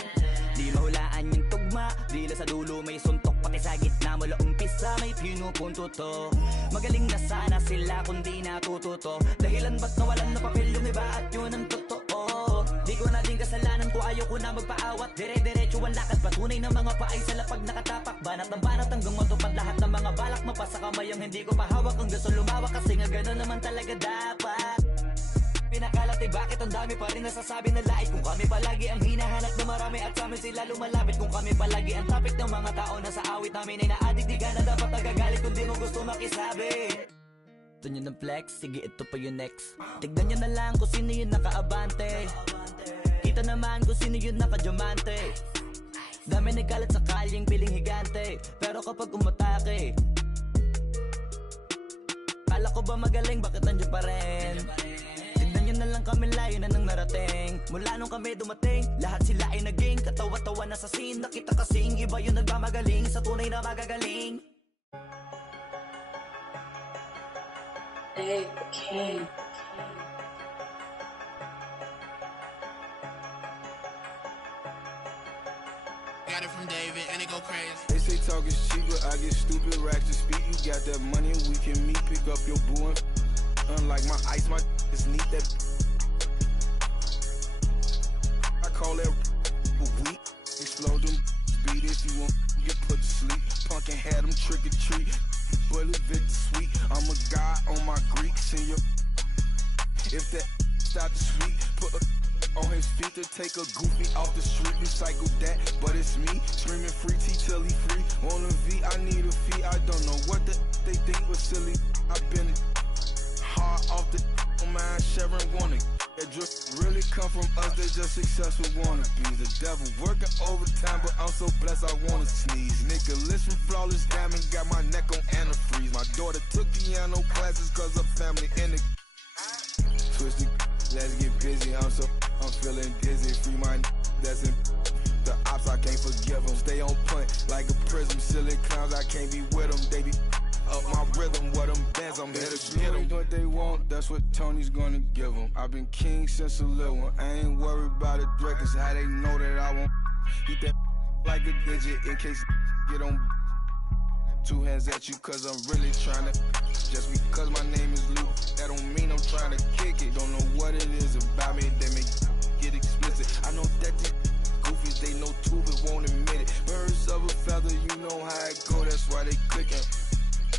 Di mahulaan yung tugma, dila sa dulo may suntok. Pati sa gitna mula umpisa may pinupunto to. Magaling na sana sila kung di natututo. Dahilan ba't nawalan na papel yung iba at yun ang totoo. Di ko na din kasalanan ko, ayaw ko na magpaawat. Dire-diretso ang lakad, patunay ng mga paay sa lapag nakatapak. Banat ng banat hanggang matupad lahat ng mga balak. Mapasa kamay ang hindi ko pahawak, ang gusto lumawak kasi nga gano'n naman talaga dapat. Pinakalat ay bakit ang dami pa rin nasasabi na lait. Kung kami palagi ang hinahanap na marami at sa amin sila lumalapit. Kung kami palagi ang topic ng mga tao na sa awit namin ay na-addict. Di ka na dapat nagagalit kung di mo gusto makisabi. Gusto nyo ng flex? Sige, ito pa yung next. Tignan nyo na lang kung sino yung nakaabante. Kita naman kung sino yung nakadiamante. Dami nagkalat sa kalyeng piling higante, pero kapag umatake, kala ko ba magaling, bakit nandiyan pa rin? Tignan nyo na lang kami, layo na nang narating. Mula nung kami dumating, lahat sila ay naging katawa-tawa na sa scene. Nakita kasing iba yung nagmamagaling sa tunay na magagaling. Hey, King. Got it from David and it go crazy. They say talk is cheap, but I get stupid racks to speak. You got that money, we can meet, pick up your boo and unlike my ice, my is neat that. I call that weak. Explode them, beat if you want, get put to sleep. Punkin' had them trick or treat. Bullet Victor sweet. I'm a god on my Greeks in your. If that stop the sweet, put a on his feet to take a goofy off the street. Recycle that, but it's me screaming free T till he free. On a V, I need a fee. I don't know what they think was silly. I've been hard off the mind. Sharon wanna that drip really come from us. They just successful wannabes. The devil working overtime, but I'm so blessed I wanna sneeze. Nicholas from Flawless Diamond got my neck on antifreeze. My daughter took piano classes cause her family in the twisted. Let's get busy. I'm feeling dizzy. Free my that's in the ops. I can't forgive them. Stay on point like a prism. Silly clowns. I can't be with them. They be up my rhythm. What them bands? I'm here to get them. What they want, that's what Tony's gonna give them. I've been king since a little one. I ain't worried about the dread, cause how they know that I won't eat that like a digit in case get on. Two hands at you cause I'm really trying to. Just because my name is Luke, that don't mean I'm trying to kick it. Don't know what it is about me, they may get explicit. I know that these goofies, they know too but won't admit it. Birds of a feather, you know how it go, that's why they clicking.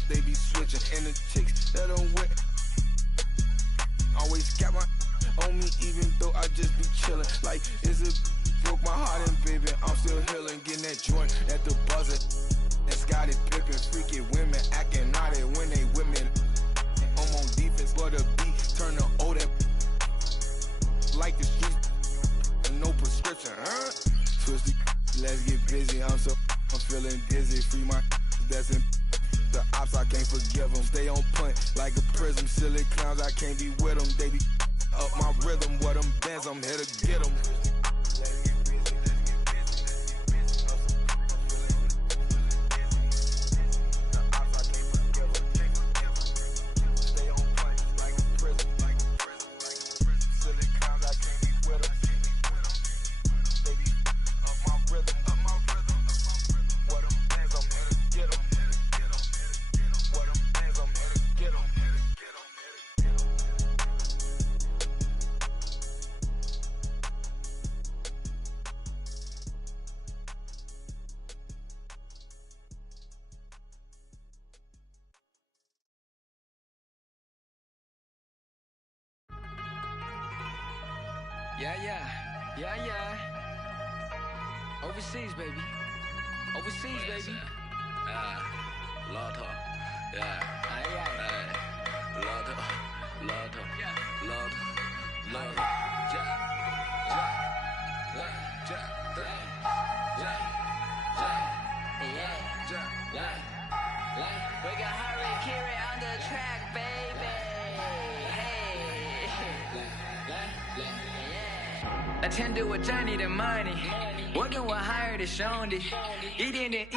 They be switching, and the chicks that don't wet always got my on me, even though I just be chilling. Like, is it broke my heart and baby, I'm still healing. Getting that joint at the buzzer. And Scottie Pippen, freaky women acting naughty when they with me. I'm on on defense, but a beat turn to O that like the street, no prescription, huh? Twisty, let's get busy. I'm feeling dizzy. Free my that's in the ops. I can't forgive them. Stay on point like a prism. Silly clowns, I can't be with them. They be up my rhythm. What them bands, I'm here to get them. Yeah. Overseas, baby. Overseas, baby. Lotto. Yeah. Lotto. We got Harry Kiri on the track, baby. Attend我赚你的 money， 我跟我 hire 的兄弟，一点点，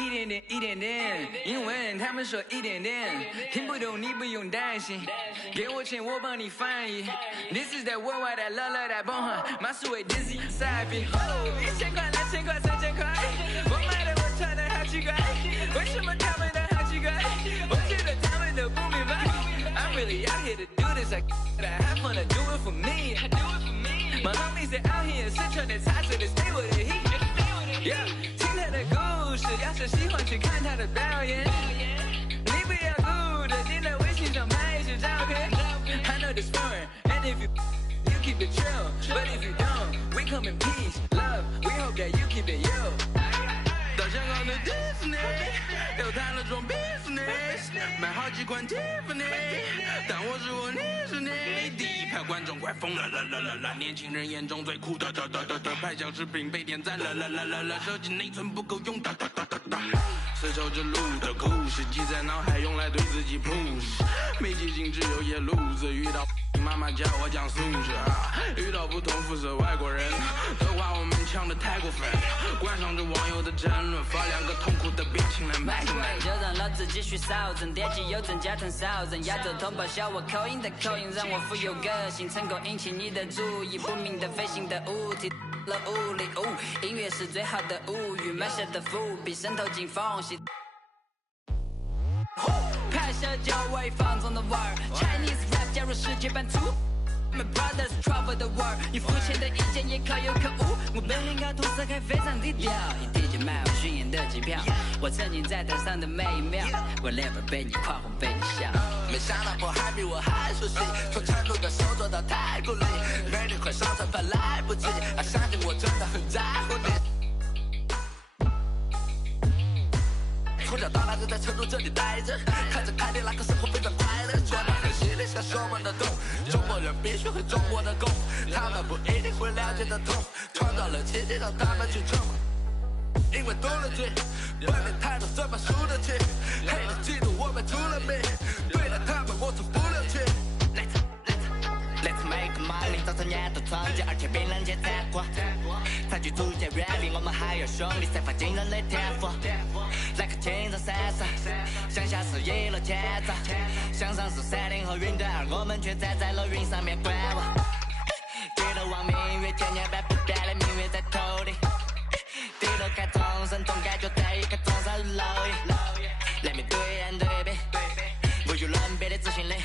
英文他们说一点点，听不懂你不用担心，给我钱我帮你翻译。This is that worldwide that love that bomb， 马苏伟 Dizzy 赛比，1000块、2000块、3000块，我买的我穿的好奇怪，为什么他们的好奇怪？我觉得他们都不明白。I'm really out here to do this, I have fun to do it for me. My homies are out here 四川的茶水的 stay with the heat. Yeah， 听他的故事，要是喜欢去看他的表演，你不要顾的，你在微信上拍一些照片。I know this foreign, and if you keep it chill, but if you don't, we come in peace, love. We hope that you keep it you. 到香港的 Disney， 又谈了桩 business， 买好几款 Tiffany， 但我是我，你是你。第一排观众快疯了，年轻人眼中最酷的，拍小视频被点赞了，手机内存不够用，丝绸之路的故事记在脑海，用来对自己 push。没记性只有夜路子，遇到妈妈教我讲素质，遇到不同肤色外国人的话，我们抢得太过分，观赏着网友的争论，发两个痛苦的表情来卖。就让老子继续扫整，点击右转加成扫整，亚洲同胞笑我口音的口音，让我富有个性，成功引起你的注意，不明的飞行的物体了物理，音乐是最好的物语，埋下的伏笔渗透进缝隙。拍摄就为放纵的味儿 ，Chinese rap 加入世界版图。My brothers travel the world， 你肤浅的意见也可有可无。我本领高，涂色还非常低调，一滴就买我巡演的机票。我曾经在台上的每一秒，我 rapper 被你夸红被你笑。没想到我还比我还熟悉，从成都的手做到太古里，美女快上传怕来不及，相信我真的很在乎你。从小到大就在成都这里待着，看着凯迪拉克生活非常快乐，赚得很犀利，享受我们的动。中国人必须会中国的功，他们不一定会了解的痛，创造了奇迹让他们去冲，因为懂了剧，本领太多怎么输得起？黑的嫉妒我们出了名，对待他们我从不留情。Let's make money， 早餐也都创建，而且比人家太过。才去组建 rap， 比我们还有兄弟，散发惊人的天赋。来个青藏山上，向下是一路前走，向上是30后云端，而我们却站在了云上面观望。低头望明月，千年不变的命运在头顶。低头看众生，总感觉在一个中上蝼蚁。来面对眼对比，无与伦比的自信力。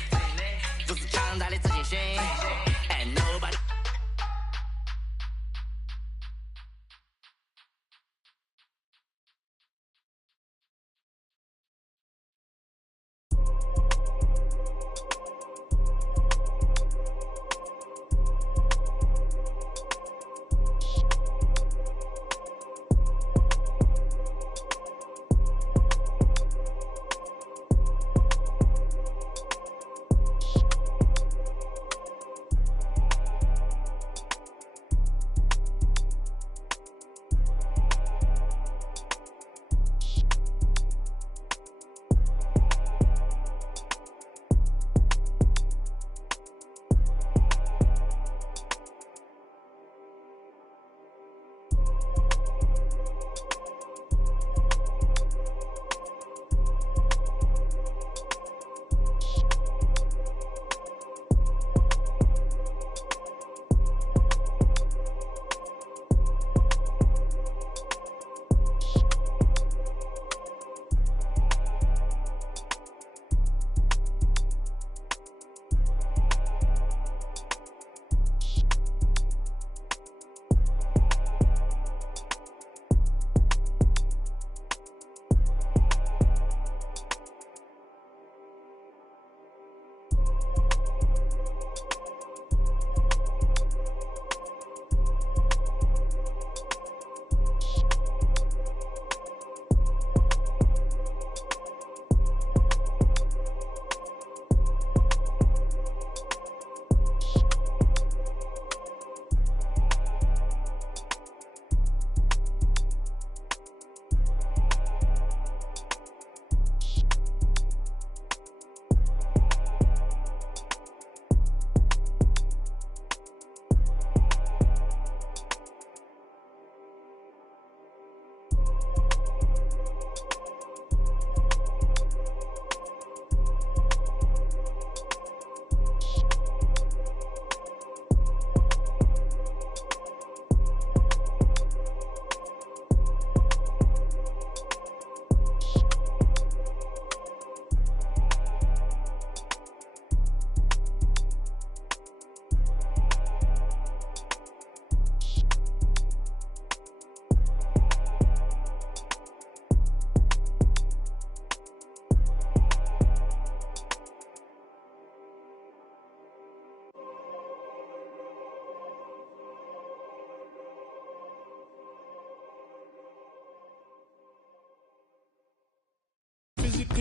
如此强大的自信心 ，and nobody。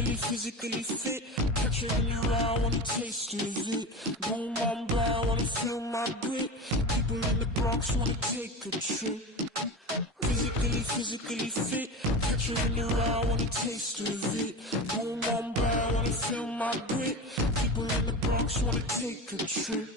physically fit. Catch it in your eye, wanna taste of it. Boom, I'm blind, wanna feel my grit. People in the Bronx wanna take a trip. Physically fit. Catch it in your eye, wanna taste of it. Boom, I'm blind, wanna feel my grit. People in the Bronx wanna take a trip.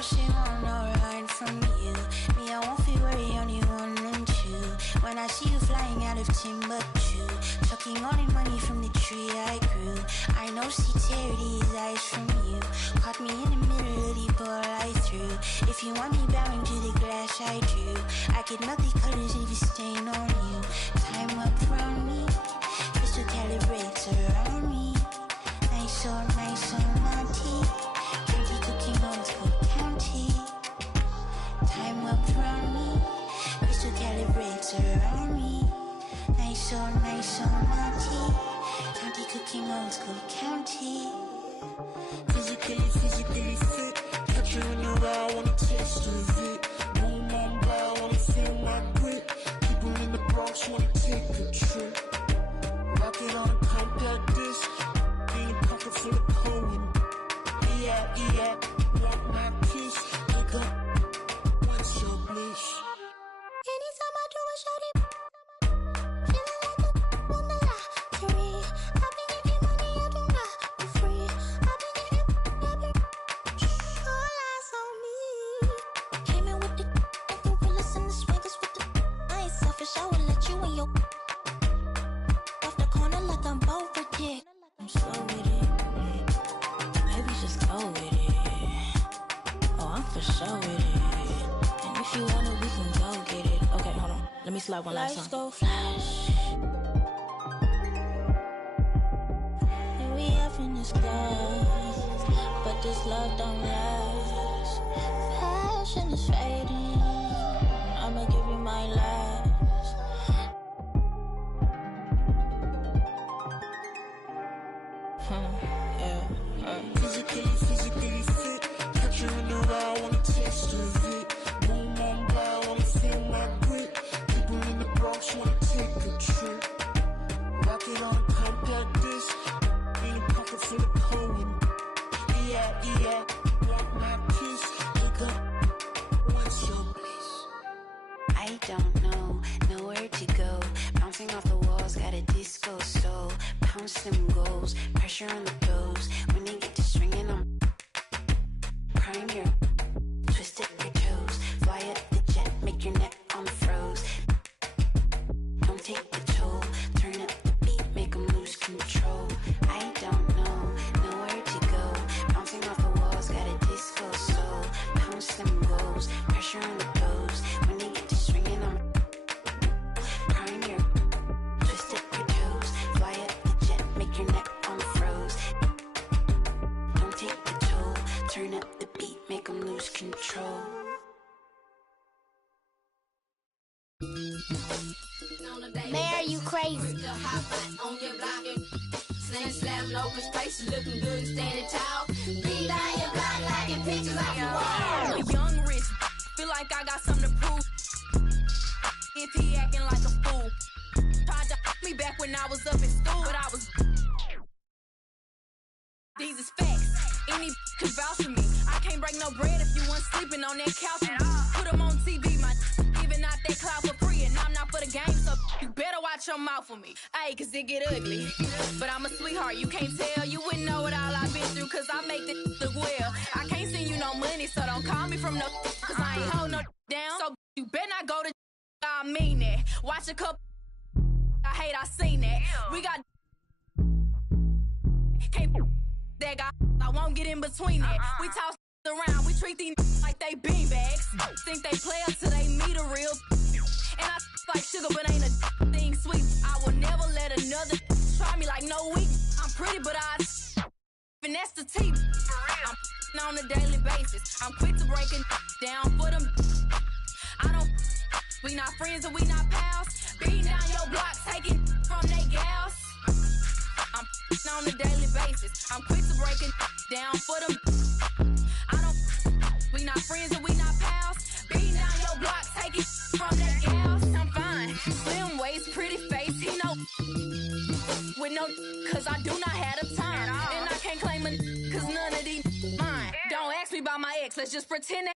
She want no ride from you. Me, I won't feel worry, only one and two. When I see you flying out of Timbuktu, chucking all the money from the tree I grew. I know she tear these eyes from you. Caught me in the middle of the ball I threw. If you want me bowing to the glass I drew, I could melt the colors if you stain on you. Time up from me, crystal calibrates around me. Nice so naughty. Candy cooking on school. Time up from me, crystal calibrates around me. Nice so naughty. County cooking old school county. Physically fit. Catch you in your eye, wanna taste of it. Boom, I'm blind, wanna feel my grit. People in the Bronx wanna take a trip. Rockin' on a compact disc. In a pocket full of coin. Yeah, want my kiss. Wake up. Your bliss. Anytime I do a shawty, feeling like a on the lottery. I've been getting money, I do not for free. I've been all eyes on me. Came in with the gorillas and the swaggers with the I ain't selfish, I will let you in your off the corner like I'm both for dick. I'm slow with it. Maybe just go with it. Oh, I'm for sure with it. If you want it, we can go get it. Okay, hold on. Let me slide one last time. Lights go flash. And we up in the skies, but this love don't last. Passion is fading. I'ma give you my last. Physically fit. Catch you in the eye, wanna taste of it. Wanna take a trip. Rocket on a compact disc. In a pocket full of coin. Yeah, want my kiss. Wake up, what's your bliss? I don't know, nowhere to go. Bouncing off the walls, got a disco soul. Pounce them goals, pressure on the toes. When they get to swinging, I'm prime your twist at your toes. Fly up the jet, make your neck on froze. Take the toll, turn up the beat, make them lose control. I don't know, nowhere to go. Bouncing off the walls, got a disco soul. Pounce them goals, pressure on the toes. When they get to swinging, I'm prime your twist up your toes. Fly up the jet, make your neck on froze. Don't take the toll, turn up the beat, make them lose control. Mayor, you crazy. Slam, no space, looking good, standing tall. Be down your block like your pictures off the wall. Young rich, feel like I got something to prove. If he acting like a fool, tried to me back when I was up in school, but I was. These is facts. Any could vouch for me. I can't break no bread if you weren't sleeping on that couch with me. Put them on TV, my giving out that clout for free, and I'm not for the game, so you better watch your mouth for me. Ayy, cause it get ugly. But I'm a sweetheart, you can't tell. You wouldn't know what all I've been through, cause I make this look well. I can't send you no money, so don't call me from no cause I ain't hold no down. So you better not go to I mean that. Watch a couple I hate, I seen that. We got can't that guy, I won't get in between that. We toss around, we treat these like they beanbags. Think they play up till they meet a real. And I like sugar, but ain't a thing sweet. I will never let another try me like no weak. I'm pretty, but I finesse the teeth. I'm on a daily basis. I'm quick to break it down for them. I don't. We not friends and we not pals. Beating down your block, taking from they gals. I'm on a daily basis. basis. I'm quick to break it down for them. I don't, we not friends and we not pals. Beating down your block, take it from that gals. I'm fine, slim waist, pretty face, he know. With no, cause I do not have the time. And I can't claim a cause none of these mine. Don't ask me about my ex, let's just pretend that.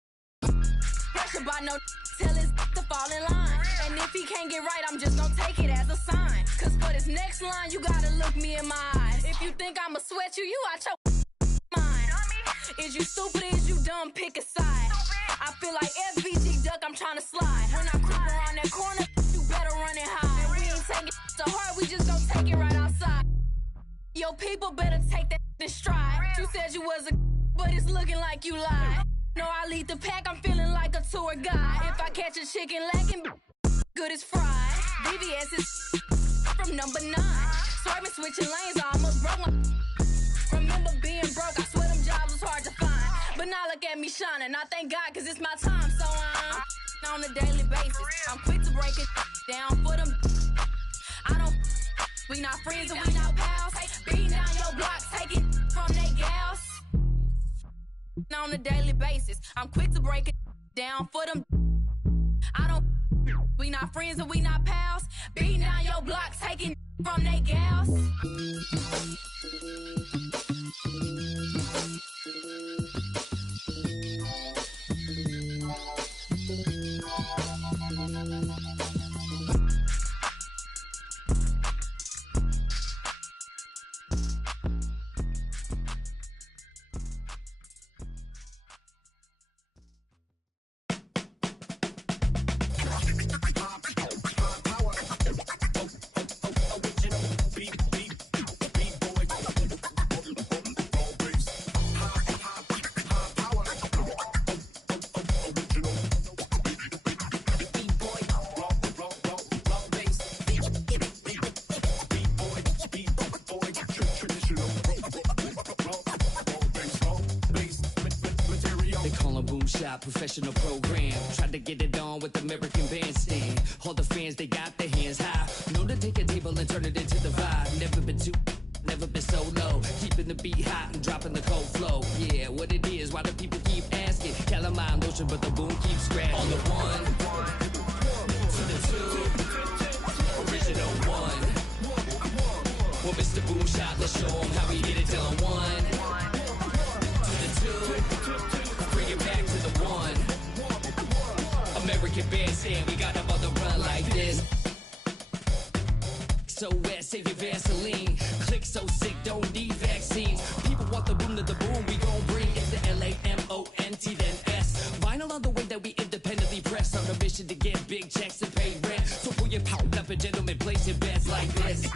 Pressure by no tell his to fall in line. And if he can't get right, I'm just gonna take it as a sign. Cause for this next line, you gotta look me in my eyes. If you think I'ma sweat you, you out your mind. Is you stupid, is you dumb, pick a side. I feel like FBG duck, I'm trying to slide. When I creep around that corner, you better run and hide. And we ain't taking to heart, we just gonna take it right outside. Yo, people better take that in stride. You said you was a but it's looking like you lied. No, I lead the pack, I'm feeling like a tour guide. If I catch a chicken lacking, good as fried. VVS is from number 9. Swerving, switching lanes, I almost broke my. Remember being broke, I swear them jobs was hard to find. But now look at me shining, I thank God cause it's my time. So I'm on a daily basis. I'm quick to break it down for them. I don't, we not friends and we not pals. Beating down your block, take it from they gals. On a daily basis, I'm quick to break it down for them. I don't, we not friends and we not pals. Beating down your block, taking from they gals. Professional program, tried to get it on with American Bandstand. All the fans, they got their hands high. Known to take a table and turn it into the vibe. Never been too, never been so low. Keeping the beat hot and dropping the cold flow. Yeah, what it is, why do people keep asking? Calamine lotion, but the boom keeps scratching. On the 1 to the 2, original 1. Well, Mr. Boom Shot, let's show him how we did it. Tell him 1 to the 2. Bring it back to the 1. American Bandstand, we got them on the run like this. So wet, save your Vaseline. Click so sick, don't need vaccines. People want the boom to the boom, we gon' bring it to LAMONT, then S. Vinyl on the way that we independently press. On a mission to get big checks and pay rent. So pull your power up and gentlemen, place your bets like this.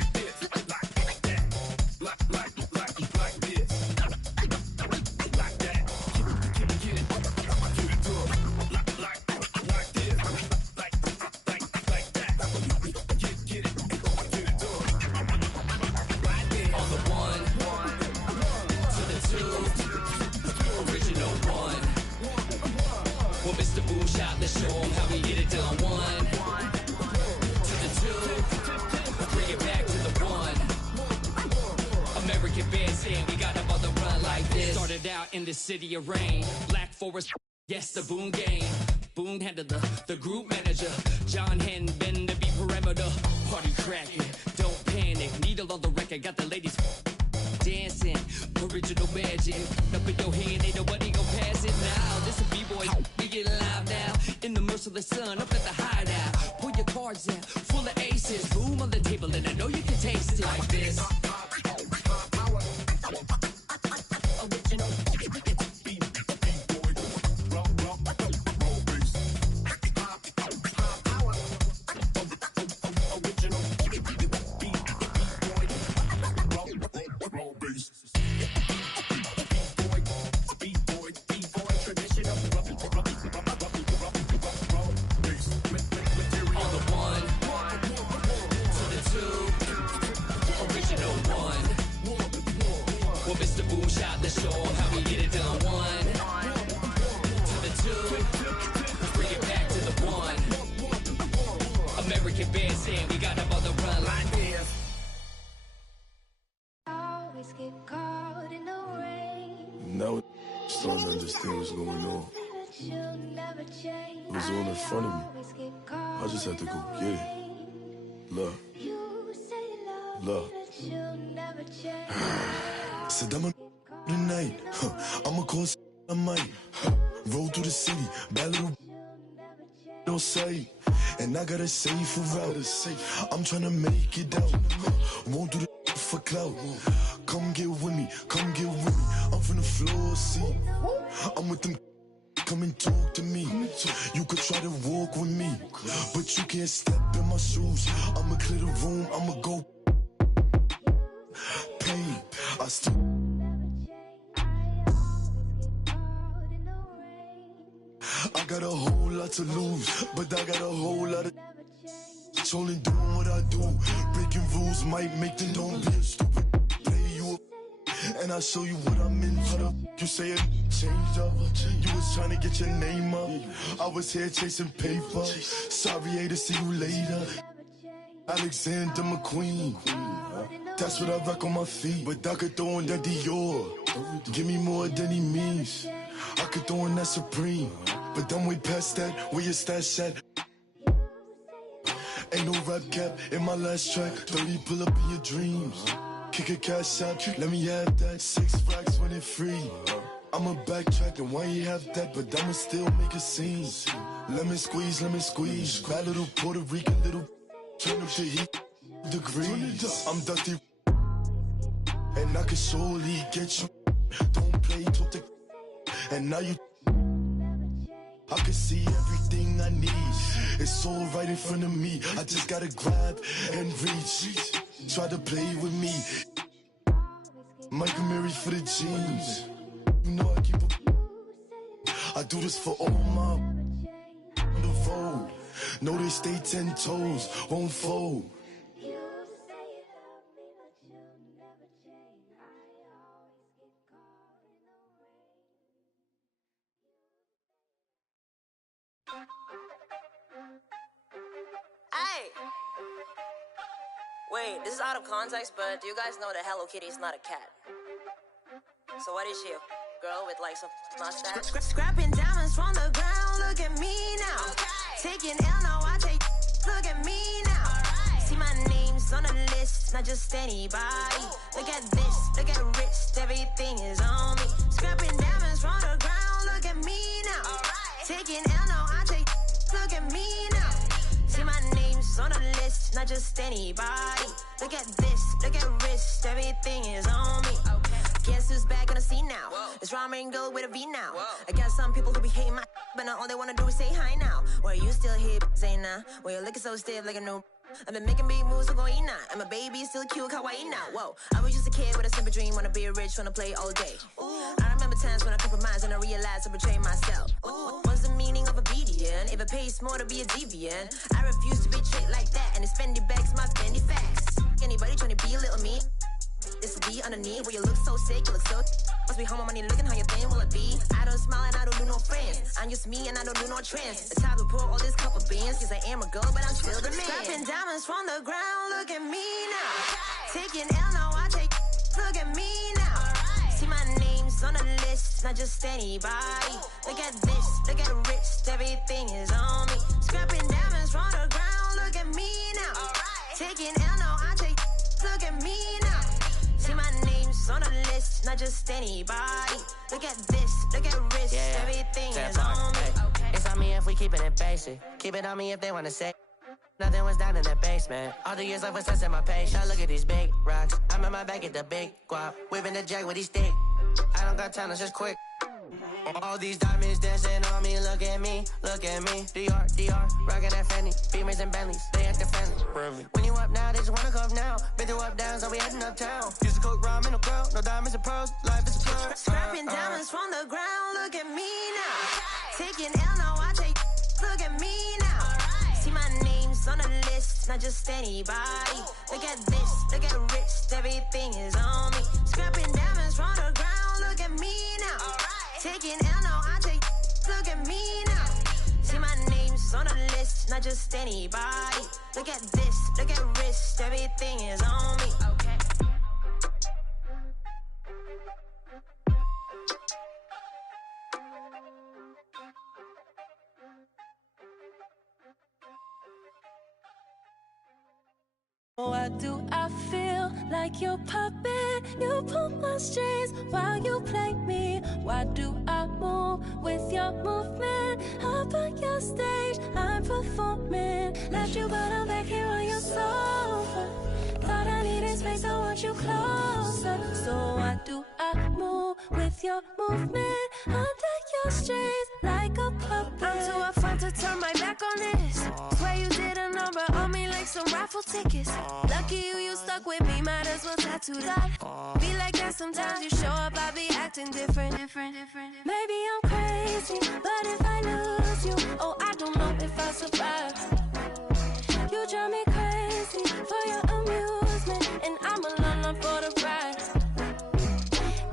Let's show them how we get it done. 1 to the 2. Bring it back to the 1. American Bandstand, we got them on the run like this. Started out in the city of rain. Black Forest, yes, the Boone game. Boone handled the group manager. John Henn, been to be perimeter. Party cracking, don't panic. Needle on the record, got the ladies dancing. Original magic. Up in your hand, ain't nobody gon' pass it now. This a B-boy, we get live now. In the merciless sun, up at the hideout. Pull your cards out, full of aces. Boom on the table, and I know you can taste it like this. Always get caught Now it's starting to understand what's going on. It was all in front of me. I just had to go get it. Love. Love. Said I'm a tonight. I'ma call I might. Roll through the city. Bad little on sight. And I gotta save for route. I'm tryna make it out. Won't do the for clout. Come get with me. Come get with me. I'm from the floor seat. I'm with them. Come and talk to me. You could try to walk with me, but you can't step in my shoes. I'ma clear the room. I'ma go. Pain. I still. I got a whole lot to lose, but I got a whole lot of trolling, doing what I do. Breaking rules might make them don't be a stupid. Play you up, and I'll show you what I'm in. You say it changed up. You was trying to get your name up. I was here chasing paper. Sorry, to see you later. Alexander McQueen. That's what I rock on my feet. But I could throw in that Dior. Give me more than he means. I could throw in that Supreme. But I'm way past that, where your stash at? Ain't no rap cap in my last track. 30 pull up in your dreams. Kick a cash out, let me have that. 6 racks when it free. I'ma backtrack and why you have that, but I'ma still make a scene. Lemon squeeze. Bad little Puerto Rican little. Turn up the heat degrees. I'm dusty. And I can surely get you. Don't play, talk the. And now you. I can see everything I need. It's all right in front of me. I just gotta grab and reach. Try to play with me. Michael Mary for the jeans. You know I keep a. I do this for all my on the road. Know they stay 10 toes, won't fold. Hey! Wait, this is out of context, but do you guys know that Hello Kitty is not a cat? So what is she? A girl with like some mustache? Scrapping diamonds from the ground, look at me now. Taking L, now I take, look at me now. See my name's on the list, not just anybody. Look at this, look at wrist, everything is on me. Scrapping diamonds from the ground, look at me now. Taking L, now I take, look at me now. See my name's on the list, not just anybody. Look at this, look at wrist, everything is on me. Guess who's back on the scene now? It's ramen girl with a V now. I got some people who be hating my, but now all they wanna do is say hi now. Where you still here, say nah. Where you looking so stiff like a new. I've been making big moves, so go eat now. And my baby still cute, kawaii now. Whoa, I was just a kid with a simple dream, wanna be rich, wanna play all day. I remember times when I compromised and I realized I betrayed myself. What's the meaning of obedience? If it pays more to be a deviant, I refuse to be treated like that. And it's Fendi bags, my Fendi facts. Anybody trying to be a little me? This will be underneath where you look so sick, you look so. Must be home on money looking how you think will it be? I don't smile and I don't do no friends. I'm just me and I don't do no trends. The time to pour all this couple beans, cause I am a girl, but I'm still the man. Scrapping diamonds from the ground, look at me now. Taking L, now I take, look at me now. See my name's on the list, not just anybody. Look at this, look at wrist, everything is on me. Scrapping diamonds from the ground, look at me now. Taking L, now I take, look at me now. See my name's on the list, not just anybody. Look at this, look at wrist, everything is on me. It's on me if we keep it basic. Keep it on me if they wanna say. Nothing was down in the basement. All the years I was testing my patience. Look at these big rocks. I'm at my back at the big guap. Whipping the jack with these stick. I don't got time, it's just quick. All these diamonds dancing on me, look at me, look at me. DR, rockin' that Fendi, Beamers and Bentleys, they actin' friendly. When you up now, they just wanna come now. Been through up downs, so we heading uptown. Used to cook ramen, no girl, no diamonds and pearls, life is a plug. Scrapping diamonds from the ground, look at me now. Taking L, now I take, look at me now. See my name's on the list, not just anybody. Look at this, look at wrist, everything is on me. Scrapping diamonds from the ground, look at me now. Taking L, now I take, look at me now. See my name's on the list, not just anybody. Look at this, look at wrist, everything is on me. do I feel like your puppet? You pull my strings while you play me. Why do I move with your movement? Up on your stage, I'm performing. Left you, but I'm back here on your sofa. Thought I needed space, I want you closer. So why do I move with your movement? Under your strings like a puppet. I'm too upfront to turn my back on this. Swear you did a number on me like some raffle tickets. Lucky you stuck with me, might as well tattoo that. Be like that sometimes you show up, I be acting different. Maybe I'm crazy, but if I lose you, oh, I don't know if I survive. You drive me crazy for your amusement, and I'm alone for the ride.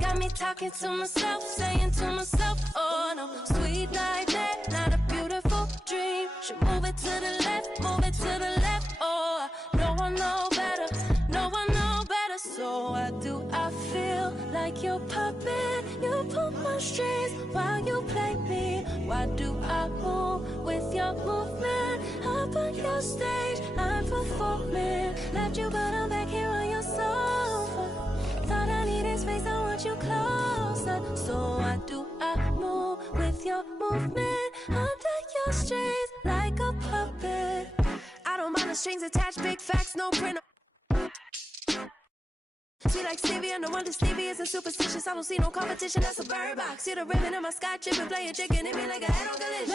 Got me talking to myself, saying to myself, oh no, sweet like that, not a beautiful dream. Should move it to the left, move it to the left. Oh, no one know better, no one know better. So why do I feel like your puppet? You pull my strings while you play me. Why do I move with your movement? Up on your stage, I'm performing. Left you, but I'm back here on your sofa. Thought I needed space, I want you closer. So why do I move with your movement? Under your strings like a puppet. I don't mind the strings attached, big facts, no print. Sweet like Stevie, and no wonder Stevie isn't superstitious. I don't see no competition, that's a bird box. See the ribbon in my sky, chipping, playing chicken, hit me like a head on collision.